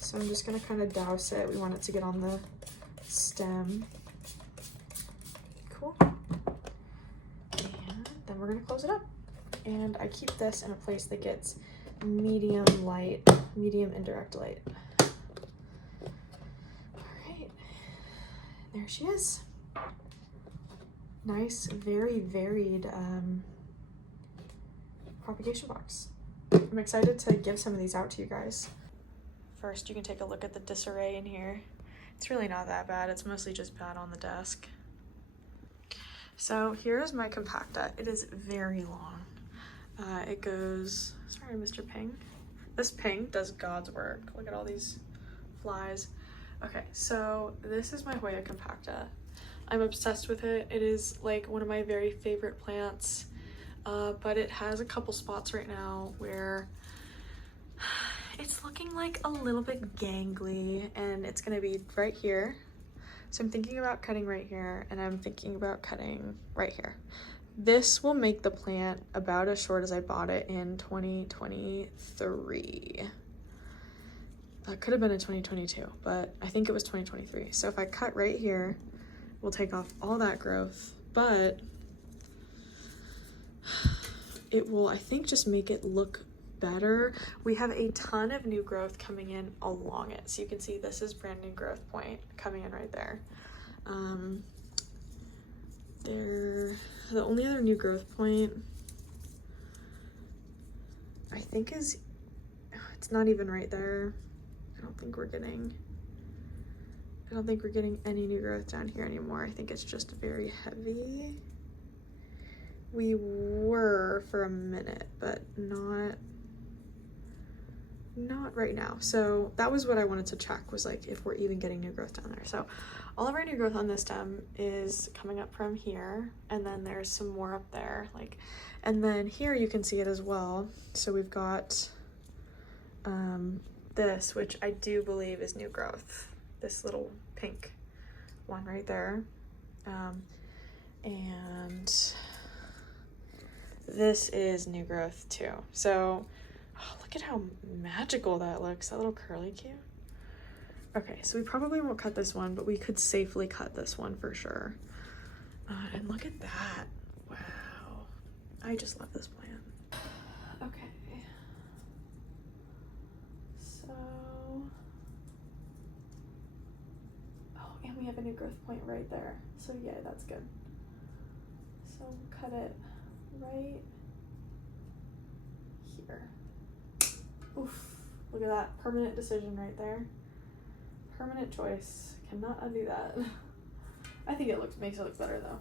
So I'm just gonna kind of douse it. We want it to get on the stem. Cool. And then we're gonna close it up. And I keep this in a place that gets medium light, medium indirect light. All right, there she is. Nice, very varied propagation box. I'm excited to give some of these out to you guys. First, you can take a look at the disarray in here. It's really not that bad. It's mostly just bad on the desk. So here's my compacta. It is very long. It goes, sorry, Mr. Ping. This Ping does God's work. Look at all these flies. Okay, so this is my Hoya compacta. I'm obsessed with it. It is like one of my very favorite plants, but it has a couple spots right now where it's looking like a little bit gangly, and it's gonna be right here. So I'm thinking about cutting right here, and I'm thinking about cutting right here. This will make the plant about as short as I bought it in 2023. Could have been in 2022, but I think it was 2023. So if I cut right here, we'll take off all that growth, but it will, I think, just make it look better. We have a ton of new growth coming in along it. So you can see this is brand new growth point coming in right there. The only other new growth point I think is, it's not even right there. I don't think we're getting any new growth down here anymore. I think it's just very heavy. We were for a minute, but not not right now. So that was what I wanted to check, was like if we're even getting new growth down there. So all of our new growth on this stem is coming up from here, and then there's some more up there, like, and then here you can see it as well. So we've got this, which I do believe is new growth, this little pink one right there, and this is new growth too. So oh, look at how magical that looks, that little curly cue. Okay, so we probably won't cut this one, but we could safely cut this one for sure. And look at that. Wow. I just love this plant. Okay. So, oh, and we have a new growth point right there. So yeah, that's good. So we'll cut it right here. Oof, look at that, permanent decision right there. Permanent choice, cannot undo that. I think it makes it look better though.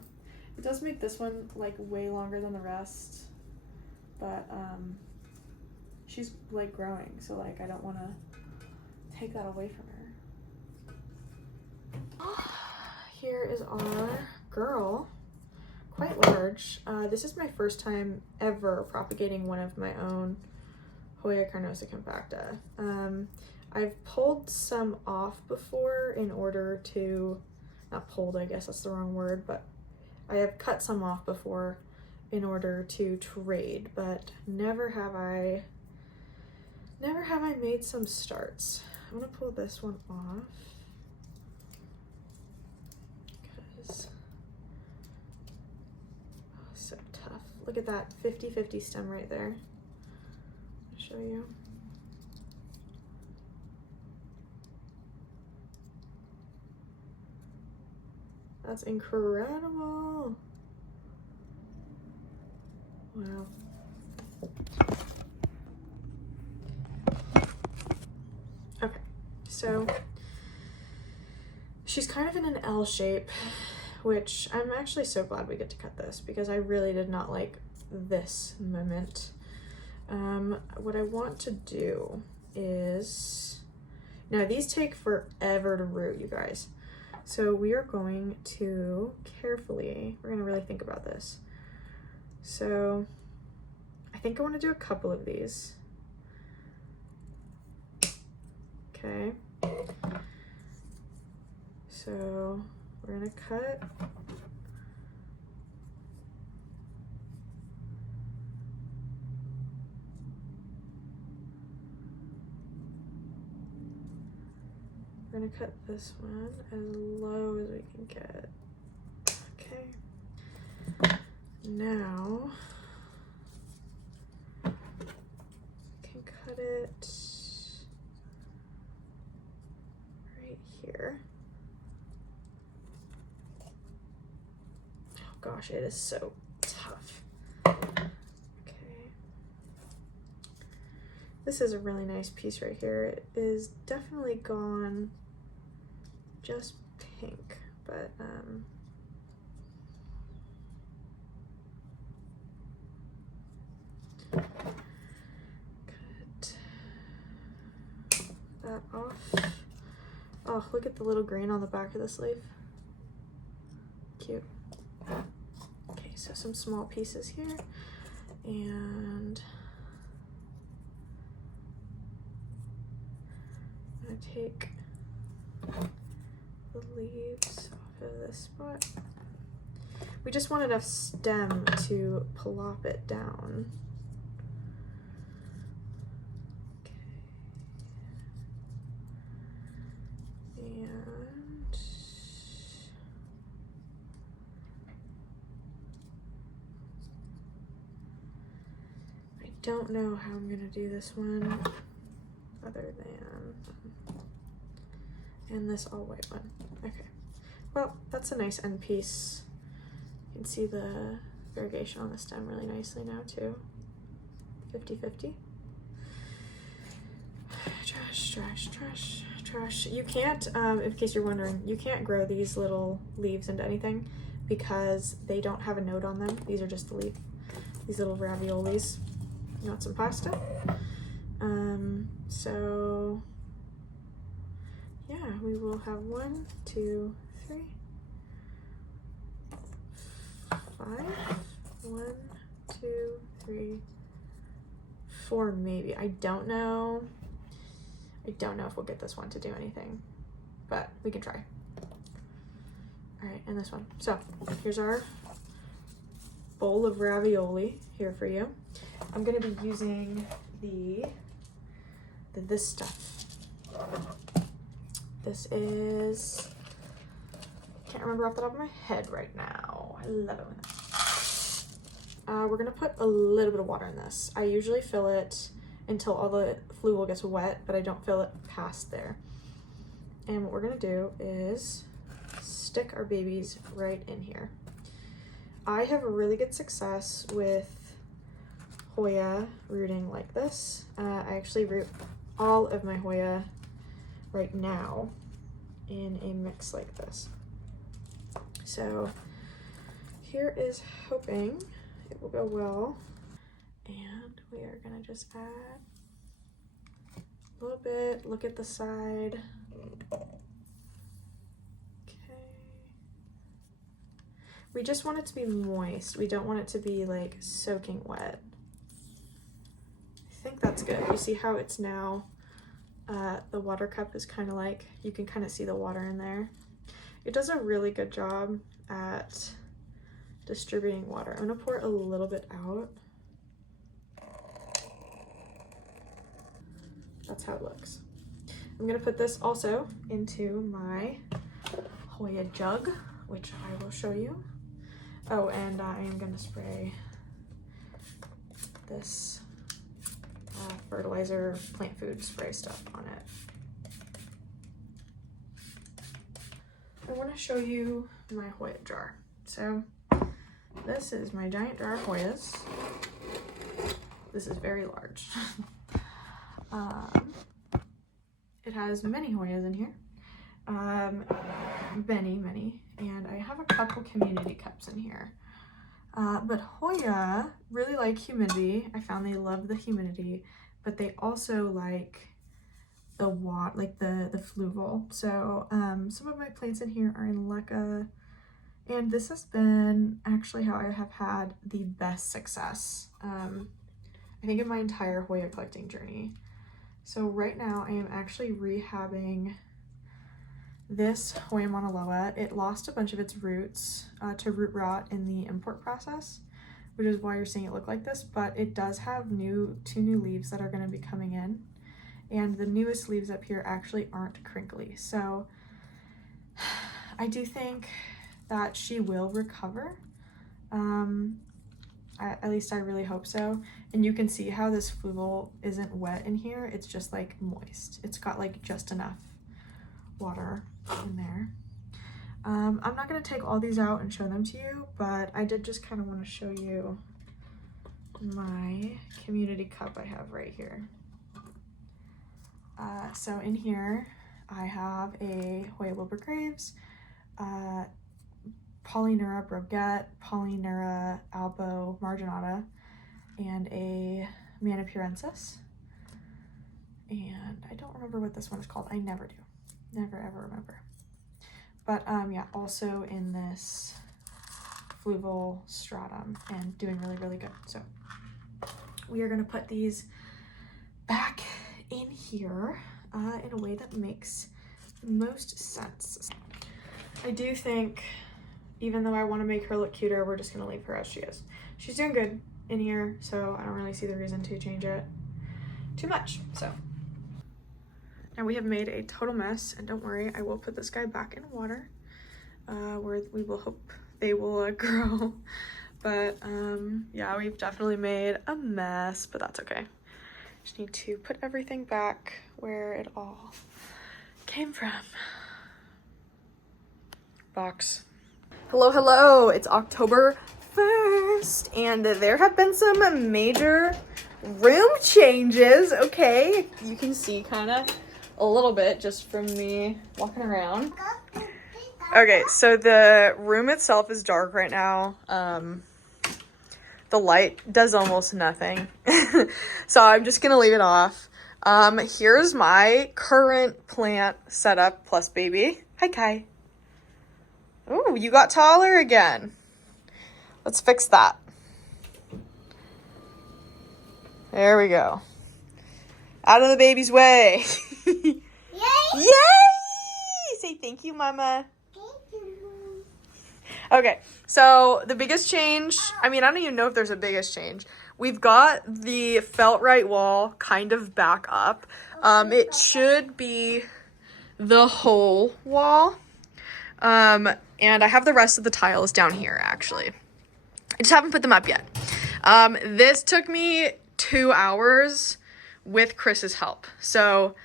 It does make this one like way longer than the rest, but she's like growing, so like I don't want to take that away from her. Here is our girl, quite large. This is my first time ever propagating one of my own Hoya carnosa compacta. I've pulled some off before in order to, not pulled, I guess that's the wrong word, but I have cut some off before in order to trade, but never have I made some starts. I'm gonna pull this one off because so tough. Look at that 50-50 stem right there. I'll show you. That's incredible. Wow. Okay, so she's kind of in an L shape, which I'm actually so glad we get to cut this because I really did not like this moment. What I want to do is, now these take forever to root, you guys. So we are going to carefully, we're gonna really think about this. So I think I want to do a couple of these. Okay. So we're gonna cut. We're gonna cut this one as low as we can get. Okay. Now, we can cut it right here. Oh gosh, it is so tough. Okay. This is a really nice piece right here. It is definitely gone just pink, but cut that off. Oh, look at the little green on the back of this leaf. Cute. Okay, so some small pieces here, and I'm gonna take the leaves off of this spot. We just want enough stem to plop it down. Okay. And I don't know how I'm gonna do this one other than and this all white one. Okay, well, that's a nice end piece. You can see the variegation on the stem really nicely now too. 50-50. Trash, trash, trash, trash. You can't, in case you're wondering, you can't grow these little leaves into anything because they don't have a node on them. These are just the leaf. These little raviolis. You want some pasta? So yeah, we will have 1, 2, 3, 5. 1, 2, 3, 4 maybe. I don't know if we'll get this one to do anything, but we can try. All right, and this one. So here's our bowl of ravioli here for you. I'm gonna be using this stuff. This is, can't remember off the top of my head right now. I love it when it's. We're gonna put a little bit of water in this. I usually fill it until all the fluvole gets wet, but I don't fill it past there. And what we're gonna do is stick our babies right in here. I have a really good success with Hoya rooting like this. I actually root all of my Hoya right now in a mix like this. So here is hoping it will go well. And we are gonna just add a little bit, look at the side. We just want it to be moist. We don't want it to be like soaking wet. I think that's good. You see how it's now, the water cup is kind of like, you can kind of see the water in there. It does a really good job at distributing water. I'm gonna pour a little bit out. That's how it looks. I'm gonna put this also into my Hoya jug, which I will show you. Oh, and I am gonna spray this fertilizer plant food spray stuff on it. I wanna show you my Hoya jar. So this is my giant jar of Hoyas. This is very large. It has many Hoyas in here. Many, and I have a couple community cups in here. But Hoya really like humidity. I found they love the humidity, but they also like the water, like the fluvole. So some of my plants in here are in leca, and this has been actually how I have had the best success, I think, in my entire Hoya collecting journey. So right now I am actually rehabbing this Hoya Mauna Loa. It lost a bunch of its roots to root rot in the import process, which is why you're seeing it look like this, but it does have two new leaves that are going to be coming in, and the newest leaves up here actually aren't crinkly. So I do think that she will recover. At least I really hope so. And you can see how this fluvole isn't wet in here. It's just like moist. It's got like just enough water in there. I'm not going to take all these out and show them to you, but I did just kind of want to show you my community cup I have right here. So in here I have a Hoya Wilbur Graves, Polynura Broguette, Polynura Albo Marginata, and a Manipurensis. And I don't remember what this one is called. I never do. Never ever remember. But yeah, also in this fluvole stratum and doing really, really good. So we are going to put these back in here in a way that makes most sense. I do think, even though I want to make her look cuter, we're just going to leave her as she is. She's doing good in here, so I don't really see the reason to change it too much. So now we have made a total mess, and don't worry, I will put this guy back in water where we will hope they will grow. But yeah, we've definitely made a mess, but that's okay. Just need to put everything back where it all came from. Box. Hello, it's October 1st, and there have been some major room changes, okay? You can see kind of a little bit just from me walking around. Okay, so the room itself is dark right now. The light does almost nothing, so I'm just gonna leave it off. Here's my current plant setup plus baby. Hi, Kai. Oh, you got taller again. Let's fix that. There we go. Out of the baby's way. Yay! Yay! Say thank you, Mama. Thank you. Okay, so the biggest change, I mean, I don't even know if there's a biggest change. We've got the felt-right wall kind of back up. It should be the whole wall. And I have the rest of the tiles down here, actually. I just haven't put them up yet. This took me 2 hours with Chris's help. So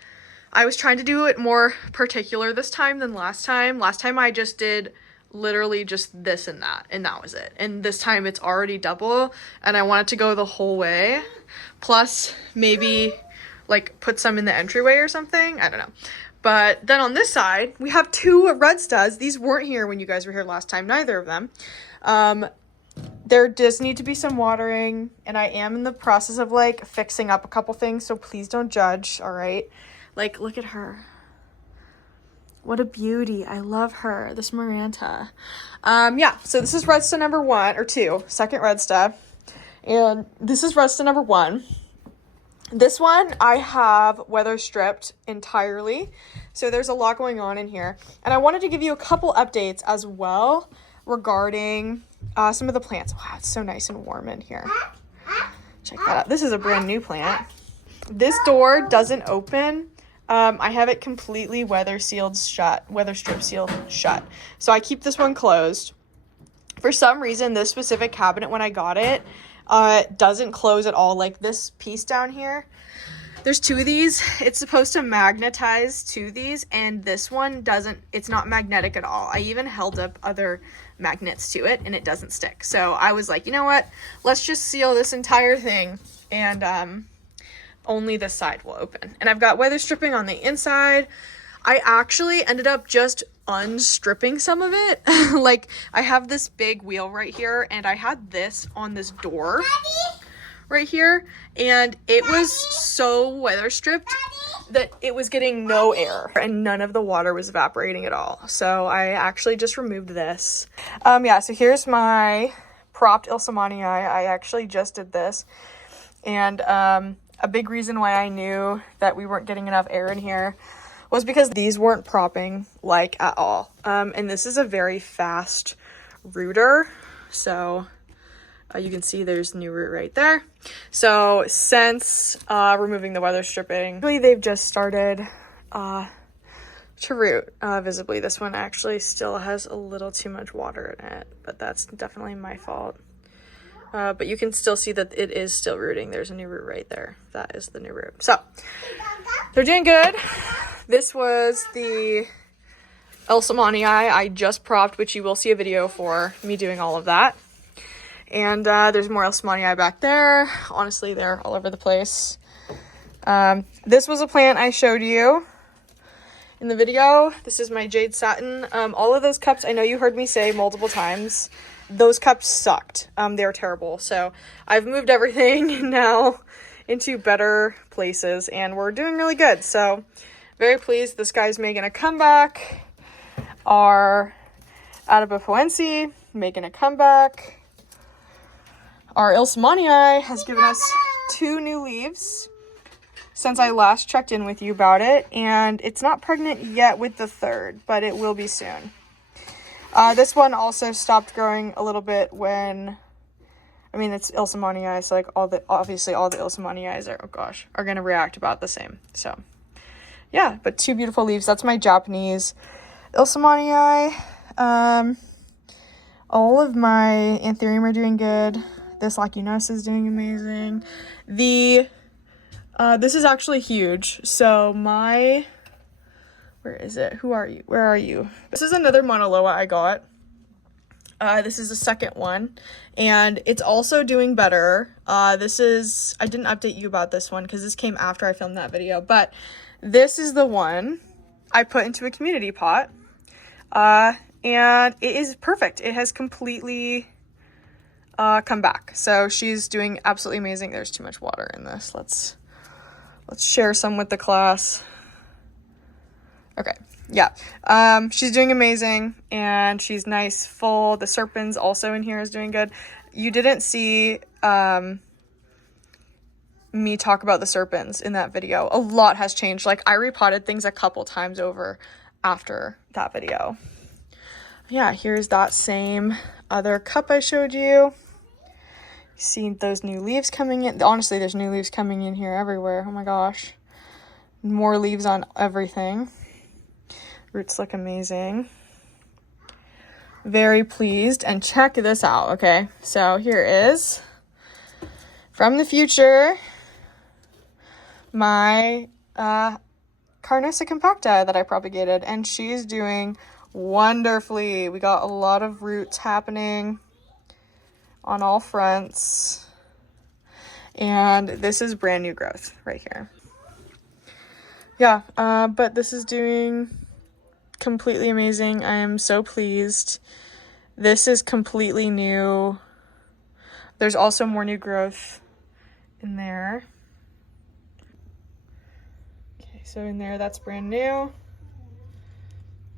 I was trying to do it more particular this time than last time. Last time I just did literally just this and that was it. And this time it's already double, and I want it to go the whole way. Plus maybe like put some in the entryway or something. I don't know. But then on this side, we have 2 red studs. These weren't here when you guys were here last time, neither of them. There does need to be some watering, and I am in the process of like fixing up a couple things, so please don't judge, all right? Like, look at her. What a beauty. I love her, this Maranta. Yeah, so this is red stud number 1 or 2, second red stud. And this is red stud number 1. This one I have weather stripped entirely, so there's a lot going on in here. And I wanted to give you a couple updates as well regarding some of the plants. Wow, it's so nice and warm in here. Check that out. This is a brand new plant. This door doesn't open. I have it completely weather strip sealed shut. So I keep this one closed. For some reason, this specific cabinet, when I got it, doesn't close at all. Like this piece down here, there's 2 of these. It's supposed to magnetize to these, and this one doesn't. It's not magnetic at all. I even held up other magnets to it, and it doesn't stick. So I was like, you know what? Let's just seal this entire thing, and only this side will open. And I've got weather stripping on the inside. I actually ended up just unstripping some of it. Like, I have this big wheel right here, and I had this on this door right here, and it was so weather stripped that it was getting no air, and none of the water was evaporating at all. So I actually just removed this. Yeah, so here's my propped Ilsamanii. I actually just did this, and a big reason why I knew that we weren't getting enough air in here was because these weren't propping like at all. And this is a very fast rooter. So you can see there's new root right there. So since removing the weather stripping, they've just started to root visibly. This one actually still has a little too much water in it, but that's definitely my fault. But you can still see that it is still rooting. There's a new root right there. That is the new root. So they're doing good. This was the Ilsamanii I just propped, which you will see a video for me doing all of that. And there's more Ilsamanii back there. Honestly, they're all over the place. This was a plant I showed you in the video. This is my jade satin. All of those cups, I know you heard me say multiple times, those cups sucked. They were terrible. So I've moved everything now into better places, and we're doing really good. So very pleased. This guy's making a comeback. Our Adabapoense making a comeback. Our Ilsamanii has given us 2 new leaves since I last checked in with you about it, and it's not pregnant yet with the 3rd, but it will be soon. This one also stopped growing a little bit when, I mean, it's Ilsamanii, so like obviously all the Ilsamanii are going to react about the same. So yeah, but 2 beautiful leaves. That's my Japanese Ilsamanii. All of my Anthurium are doing good. This Lacunosa is doing amazing. This is actually huge. So where is it? Who are you? Where are you? This is another Monaloa I got. This is the second one, and it's also doing better. I didn't update you about this one because this came after I filmed that video, but this is the one I put into a community pot, and it is perfect. It has completely come back. So she's doing absolutely amazing. There's too much water in this. Let's Let's share some with the class. Okay, yeah. She's doing amazing, and she's nice, full. The Serpens also in here is doing good. You didn't see me talk about the Serpens in that video. A lot has changed. Like, I repotted things a couple times over after that video. Yeah, here's that same other cup I showed you. See those new leaves coming in. Honestly, there's new leaves coming in here everywhere. Oh my gosh. More leaves on everything. Roots look amazing. Very pleased. And check this out, okay? So here is, from the future, my Carnosa compacta that I propagated, and she's doing wonderfully. We got a lot of roots happening on all fronts, and this is brand new growth right here. Yeah, but this is doing completely amazing. I am so pleased. This is completely new. There's also more new growth in there. Okay, so in there, that's brand new.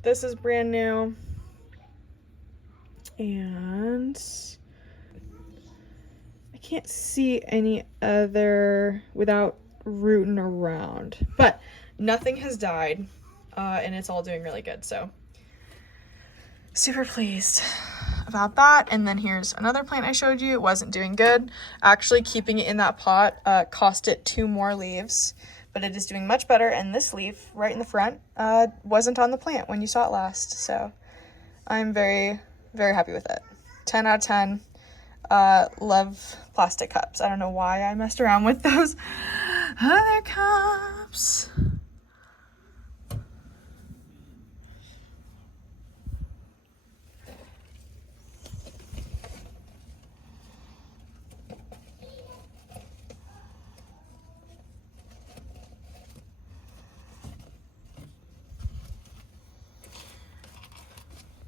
This is brand new. And I can't see any other without rooting around, but nothing has died, and it's all doing really good. So super pleased about that. And then here's another plant I showed you. It wasn't doing good. Actually, keeping it in that pot cost it 2 more leaves, but it is doing much better. And this leaf right in the front wasn't on the plant when you saw it last. So I'm very, very happy with it. 10 out of 10. Love plastic cups. I don't know why I messed around with those other cups.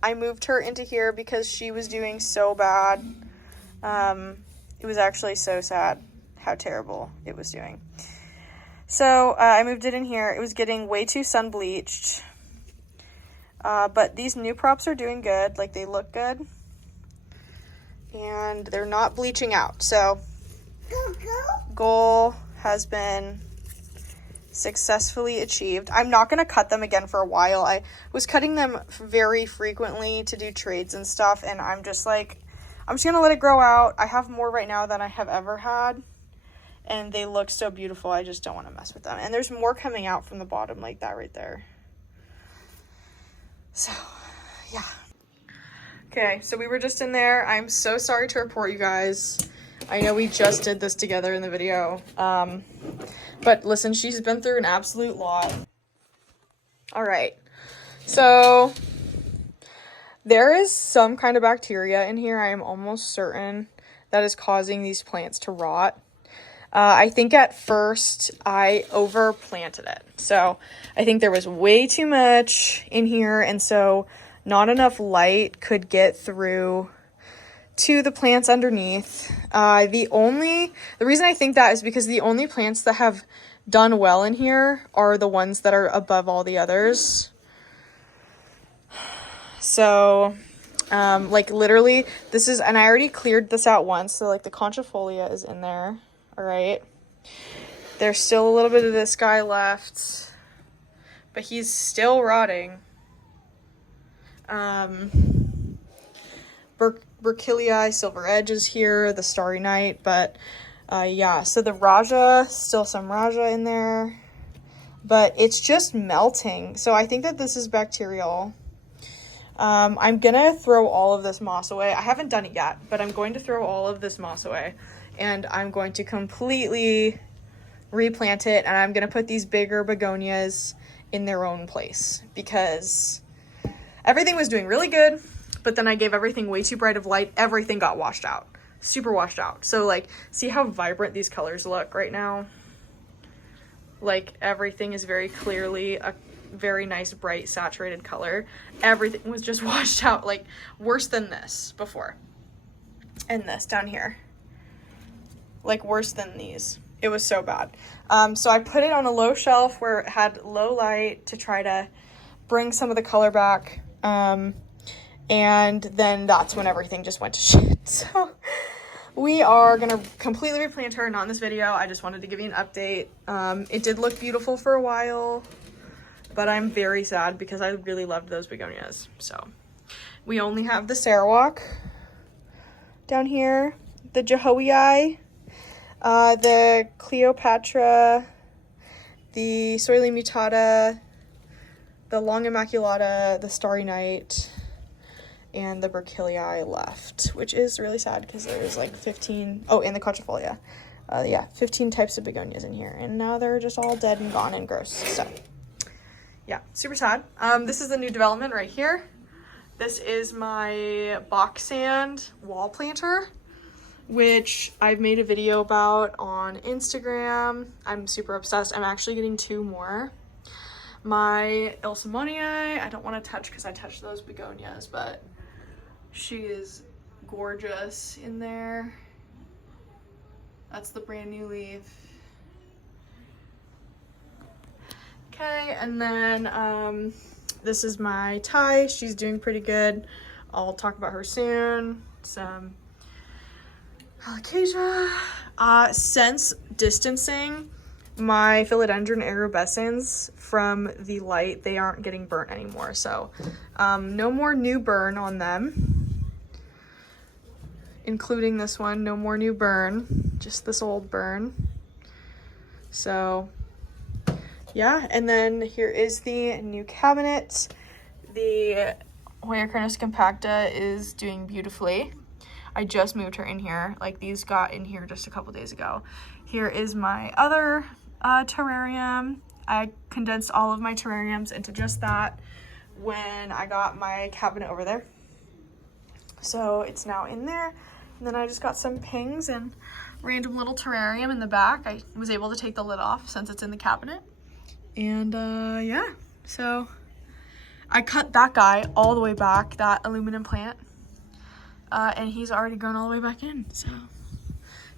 I moved her into here because she was doing so bad. It was actually so sad how terrible it was doing. So I moved it in here. It was getting way too sun bleached. But these new props are doing good. Like, they look good. And they're not bleaching out. So goal has been successfully achieved. I'm not going to cut them again for a while. I was cutting them very frequently to do trades and stuff, and I'm just like, I'm just going to let it grow out. I have more right now than I have ever had, and they look so beautiful. I just don't want to mess with them. And there's more coming out from the bottom like that right there. So, yeah. Okay, so we were just in there. I'm so sorry to report, you guys. I know we just did this together in the video. But listen, she's been through an absolute lot. All right. So there is some kind of bacteria in here. I am almost certain that is causing these plants to rot. I think at first I overplanted it. So I think there was way too much in here, and so not enough light could get through to the plants underneath. The reason I think that is because the only plants that have done well in here are the ones that are above all the others. So, like, literally, this is, and I already cleared this out once, so, like, the conchifolia is in there, all right? There's still a little bit of this guy left, but he's still rotting. Burkillii Silver Edge is here, the Starry Night, but yeah, so the Raja, still some Raja in there, but it's just melting. So I think that this is bacterial. I'm gonna throw all of this moss away. I haven't done it yet, but I'm going to throw all of this moss away, and I'm going to completely replant it, and I'm gonna put these bigger begonias in their own place, because everything was doing really good, but then I gave everything way too bright of light. Everything got washed out, super washed out. So, like, see how vibrant these colors look right now? Like, everything is very clearly a very nice, bright, saturated color. Everything was just washed out, like, worse than this before. And this down here. Like, worse than these. It was so bad. So I put it on a low shelf where it had low light to try to bring some of the color back. And then that's when everything just went to shit. So we are going to completely replant her, not in this video. I just wanted to give you an update. It did look beautiful for a while, but I'm very sad because I really loved those begonias. So we only have the Sarawak down here, the Jehoii, the Cleopatra, the Soily Mutata, the Long Immaculata, the Starry Night, and the Burkillii left, which is really sad because there's like 15, oh, and the Quatrefolia. Yeah, 15 types of begonias in here, and now they're just all dead and gone and gross. So yeah, super sad. This is the new development right here. This is my box sand wall planter, which I've made a video about on Instagram. I'm super obsessed. I'm actually getting 2 more. My Ilsamonii, I don't want to touch because I touched those begonias, but she is gorgeous in there. That's the brand new leaf. Okay, and then this is my Thai. She's doing pretty good. I'll talk about her soon. Some alocasia. Since distancing my philodendron arabescens from the light, they aren't getting burnt anymore. So no more new burn on them, including this one. No more new burn, just this old burn. So yeah, and then here is the new cabinet. The Hoya Carnis compacta is doing beautifully. I just moved her in here. Like, these got in here just a couple days ago. Here is my other terrarium. I condensed all of my terrariums into just that when I got my cabinet over there. So it's now in there. And then I just got some pings and random little terrarium in the back. I was able to take the lid off since it's in the cabinet. And yeah, so I cut that guy all the way back, that aluminum plant. And he's already grown all the way back in. So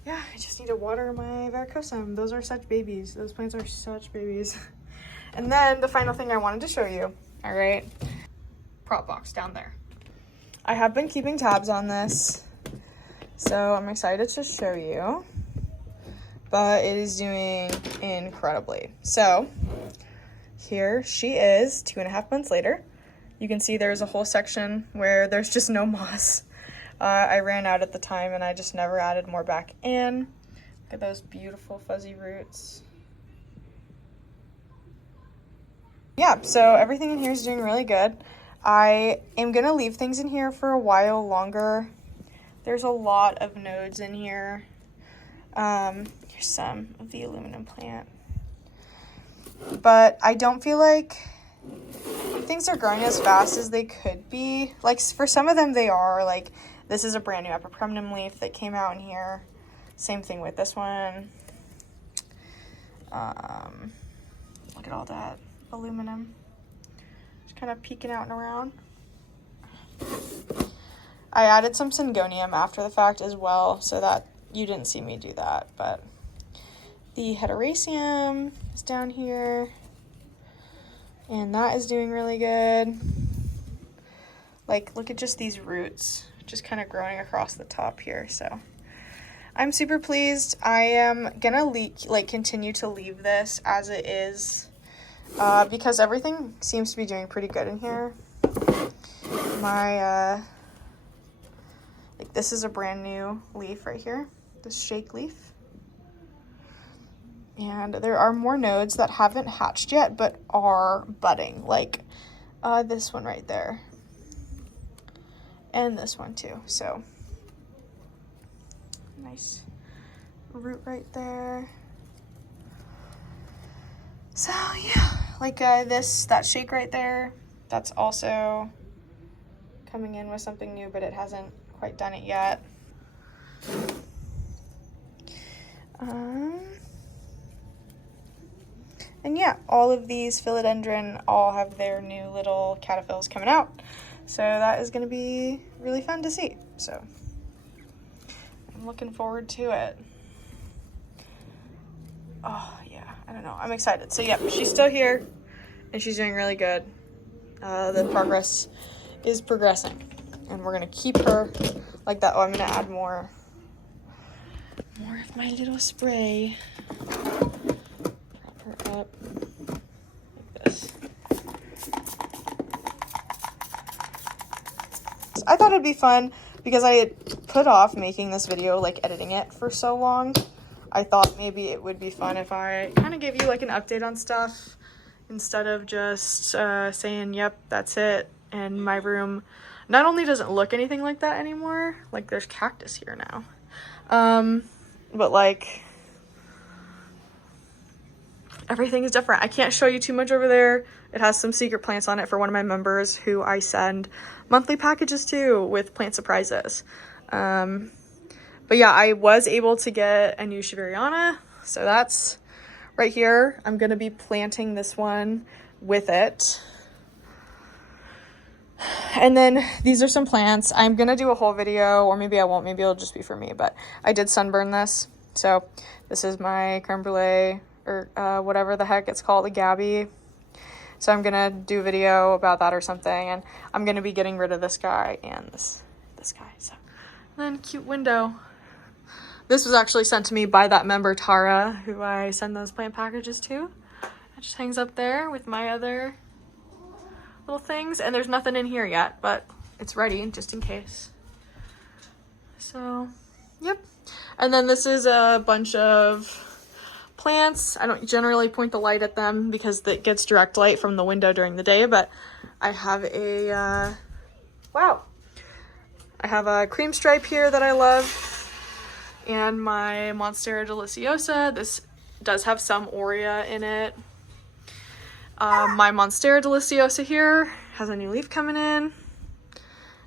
yeah, I just need to water my varicosum. Those are such babies. Those plants are such babies. And then the final thing I wanted to show you, all right, prop box down there. I have been keeping tabs on this, so I'm excited to show you, but it is doing incredibly. So here she is 2.5 months later. You can see there's a whole section where there's just no moss. I ran out at the time and I just never added more back in. Look at those beautiful fuzzy roots. Yeah, so everything in here is doing really good. I am going to leave things in here for a while longer. There's a lot of nodes in here. Here's some of the aluminum plant. But I don't feel like things are growing as fast as they could be. Like, for some of them they are. Like, this is a brand new epipremnum leaf that came out in here. Same thing with this one. Look at all that aluminum. Just kind of peeking out and around. I added some syngonium after the fact as well, so that you didn't see me do that. But the heteroraceum is down here, and that is doing really good. Like, look at just these roots just kind of growing across the top here. So I'm super pleased. I am gonna continue to leave this as it is, because everything seems to be doing pretty good in here. My like, this is a brand new leaf right here, this shake leaf, and there are more nodes that haven't hatched yet but are budding, like this one right there. And this one too. So nice root right there. So yeah, like that shake right there, that's also coming in with something new, but it hasn't quite done it yet. And yeah, all of these philodendron all have their new little caterpillars coming out. So that is going to be really fun to see. So I'm looking forward to it. oh yeah, I don't know. I'm excited. So yep, she's still here and she's doing really good. The progress is progressing and we're gonna keep her like that. Oh, I'm gonna add more of my little spray. Prop her up like this. I thought it'd be fun because I had put off making this video, like editing it for so long. I thought maybe it would be fun if I kind of gave you like an update on stuff instead of just saying, yep, that's it. And my room not only doesn't look anything like that anymore, like there's cactus here now, but like everything is different. I can't show you too much over there. It has some secret plants on it for one of my members who I send monthly packages to with plant surprises. But yeah, I was able to get a new Shiveriana, so that's right here. I'm gonna be planting this one with it. And then these are some plants. I'm gonna do a whole video, or maybe I won't, maybe it'll just be for me, but I did sunburn this. So this is my creme brulee, or whatever the heck it's called, a Gabby. So I'm gonna do a video about that or something, and I'm gonna be getting rid of this guy and this guy. So then cute window. This was actually sent to me by that member Tara, who I send those plant packages to. It just hangs up there with my other little things, and there's nothing in here yet, but it's ready just in case. So yep. And then this is a bunch of plants. I don't generally point the light at them because it gets direct light from the window during the day, but I have a wow, I have a cream stripe here that I love, and my Monstera deliciosa. This does have some aurea in it. My Monstera deliciosa here has a new leaf coming in.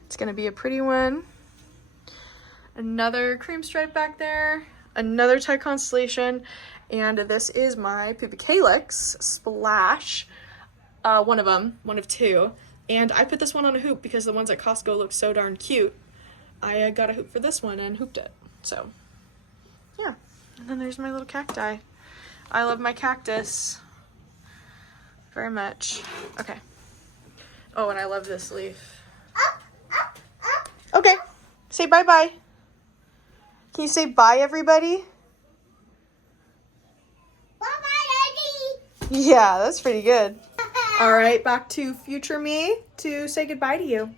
It's gonna be a pretty one. Another cream stripe back there, another Thai constellation, and this is my Pubicalyx Splash, one of two. And I put this one on a hoop because the ones at Costco look so darn cute. I got a hoop for this one and hooped it. So yeah, and then there's my little cacti. I love my cactus very much. Okay. Oh, and I love this leaf. Okay, say bye-bye. Can you say bye, everybody? Bye-bye, Daddy. Yeah, that's pretty good. All right, back to future me to say goodbye to you.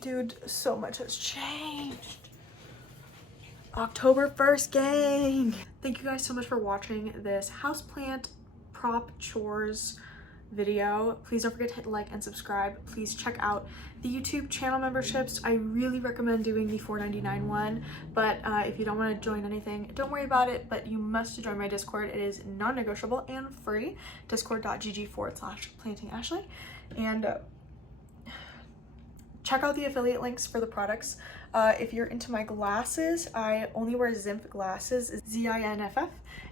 Dude, so much has changed. October 1st, gang. Thank you guys so much for watching this houseplant prop chores video. Please don't forget to hit like and subscribe. Please check out the YouTube channel memberships. I really recommend doing the $4.99 one, but if you don't want to join anything, don't worry about it, but you must join my Discord. It is non-negotiable and free. discord.gg/plantingashley. And check out the affiliate links for the products. If you're into my glasses, I only wear Zinf glasses, ZINFF,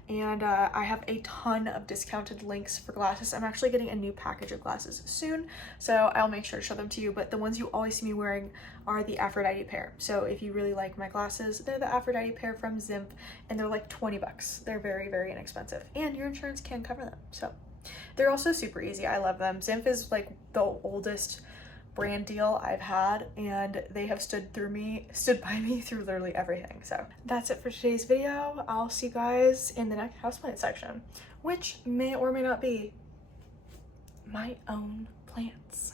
and I have a ton of discounted links for glasses. I'm actually getting a new package of glasses soon, so I'll make sure to show them to you, but the ones you always see me wearing are the Aphrodite pair. So if you really like my glasses, they're the Aphrodite pair from Zinf, and they're like 20 bucks. They're very, very inexpensive, and your insurance can cover them. So they're also super easy. I love them. Zinf is like the oldest brand deal I've had, and they have stood by me through literally everything. So that's it for today's video. I'll see you guys in the next houseplant section, which may or may not be my own plants.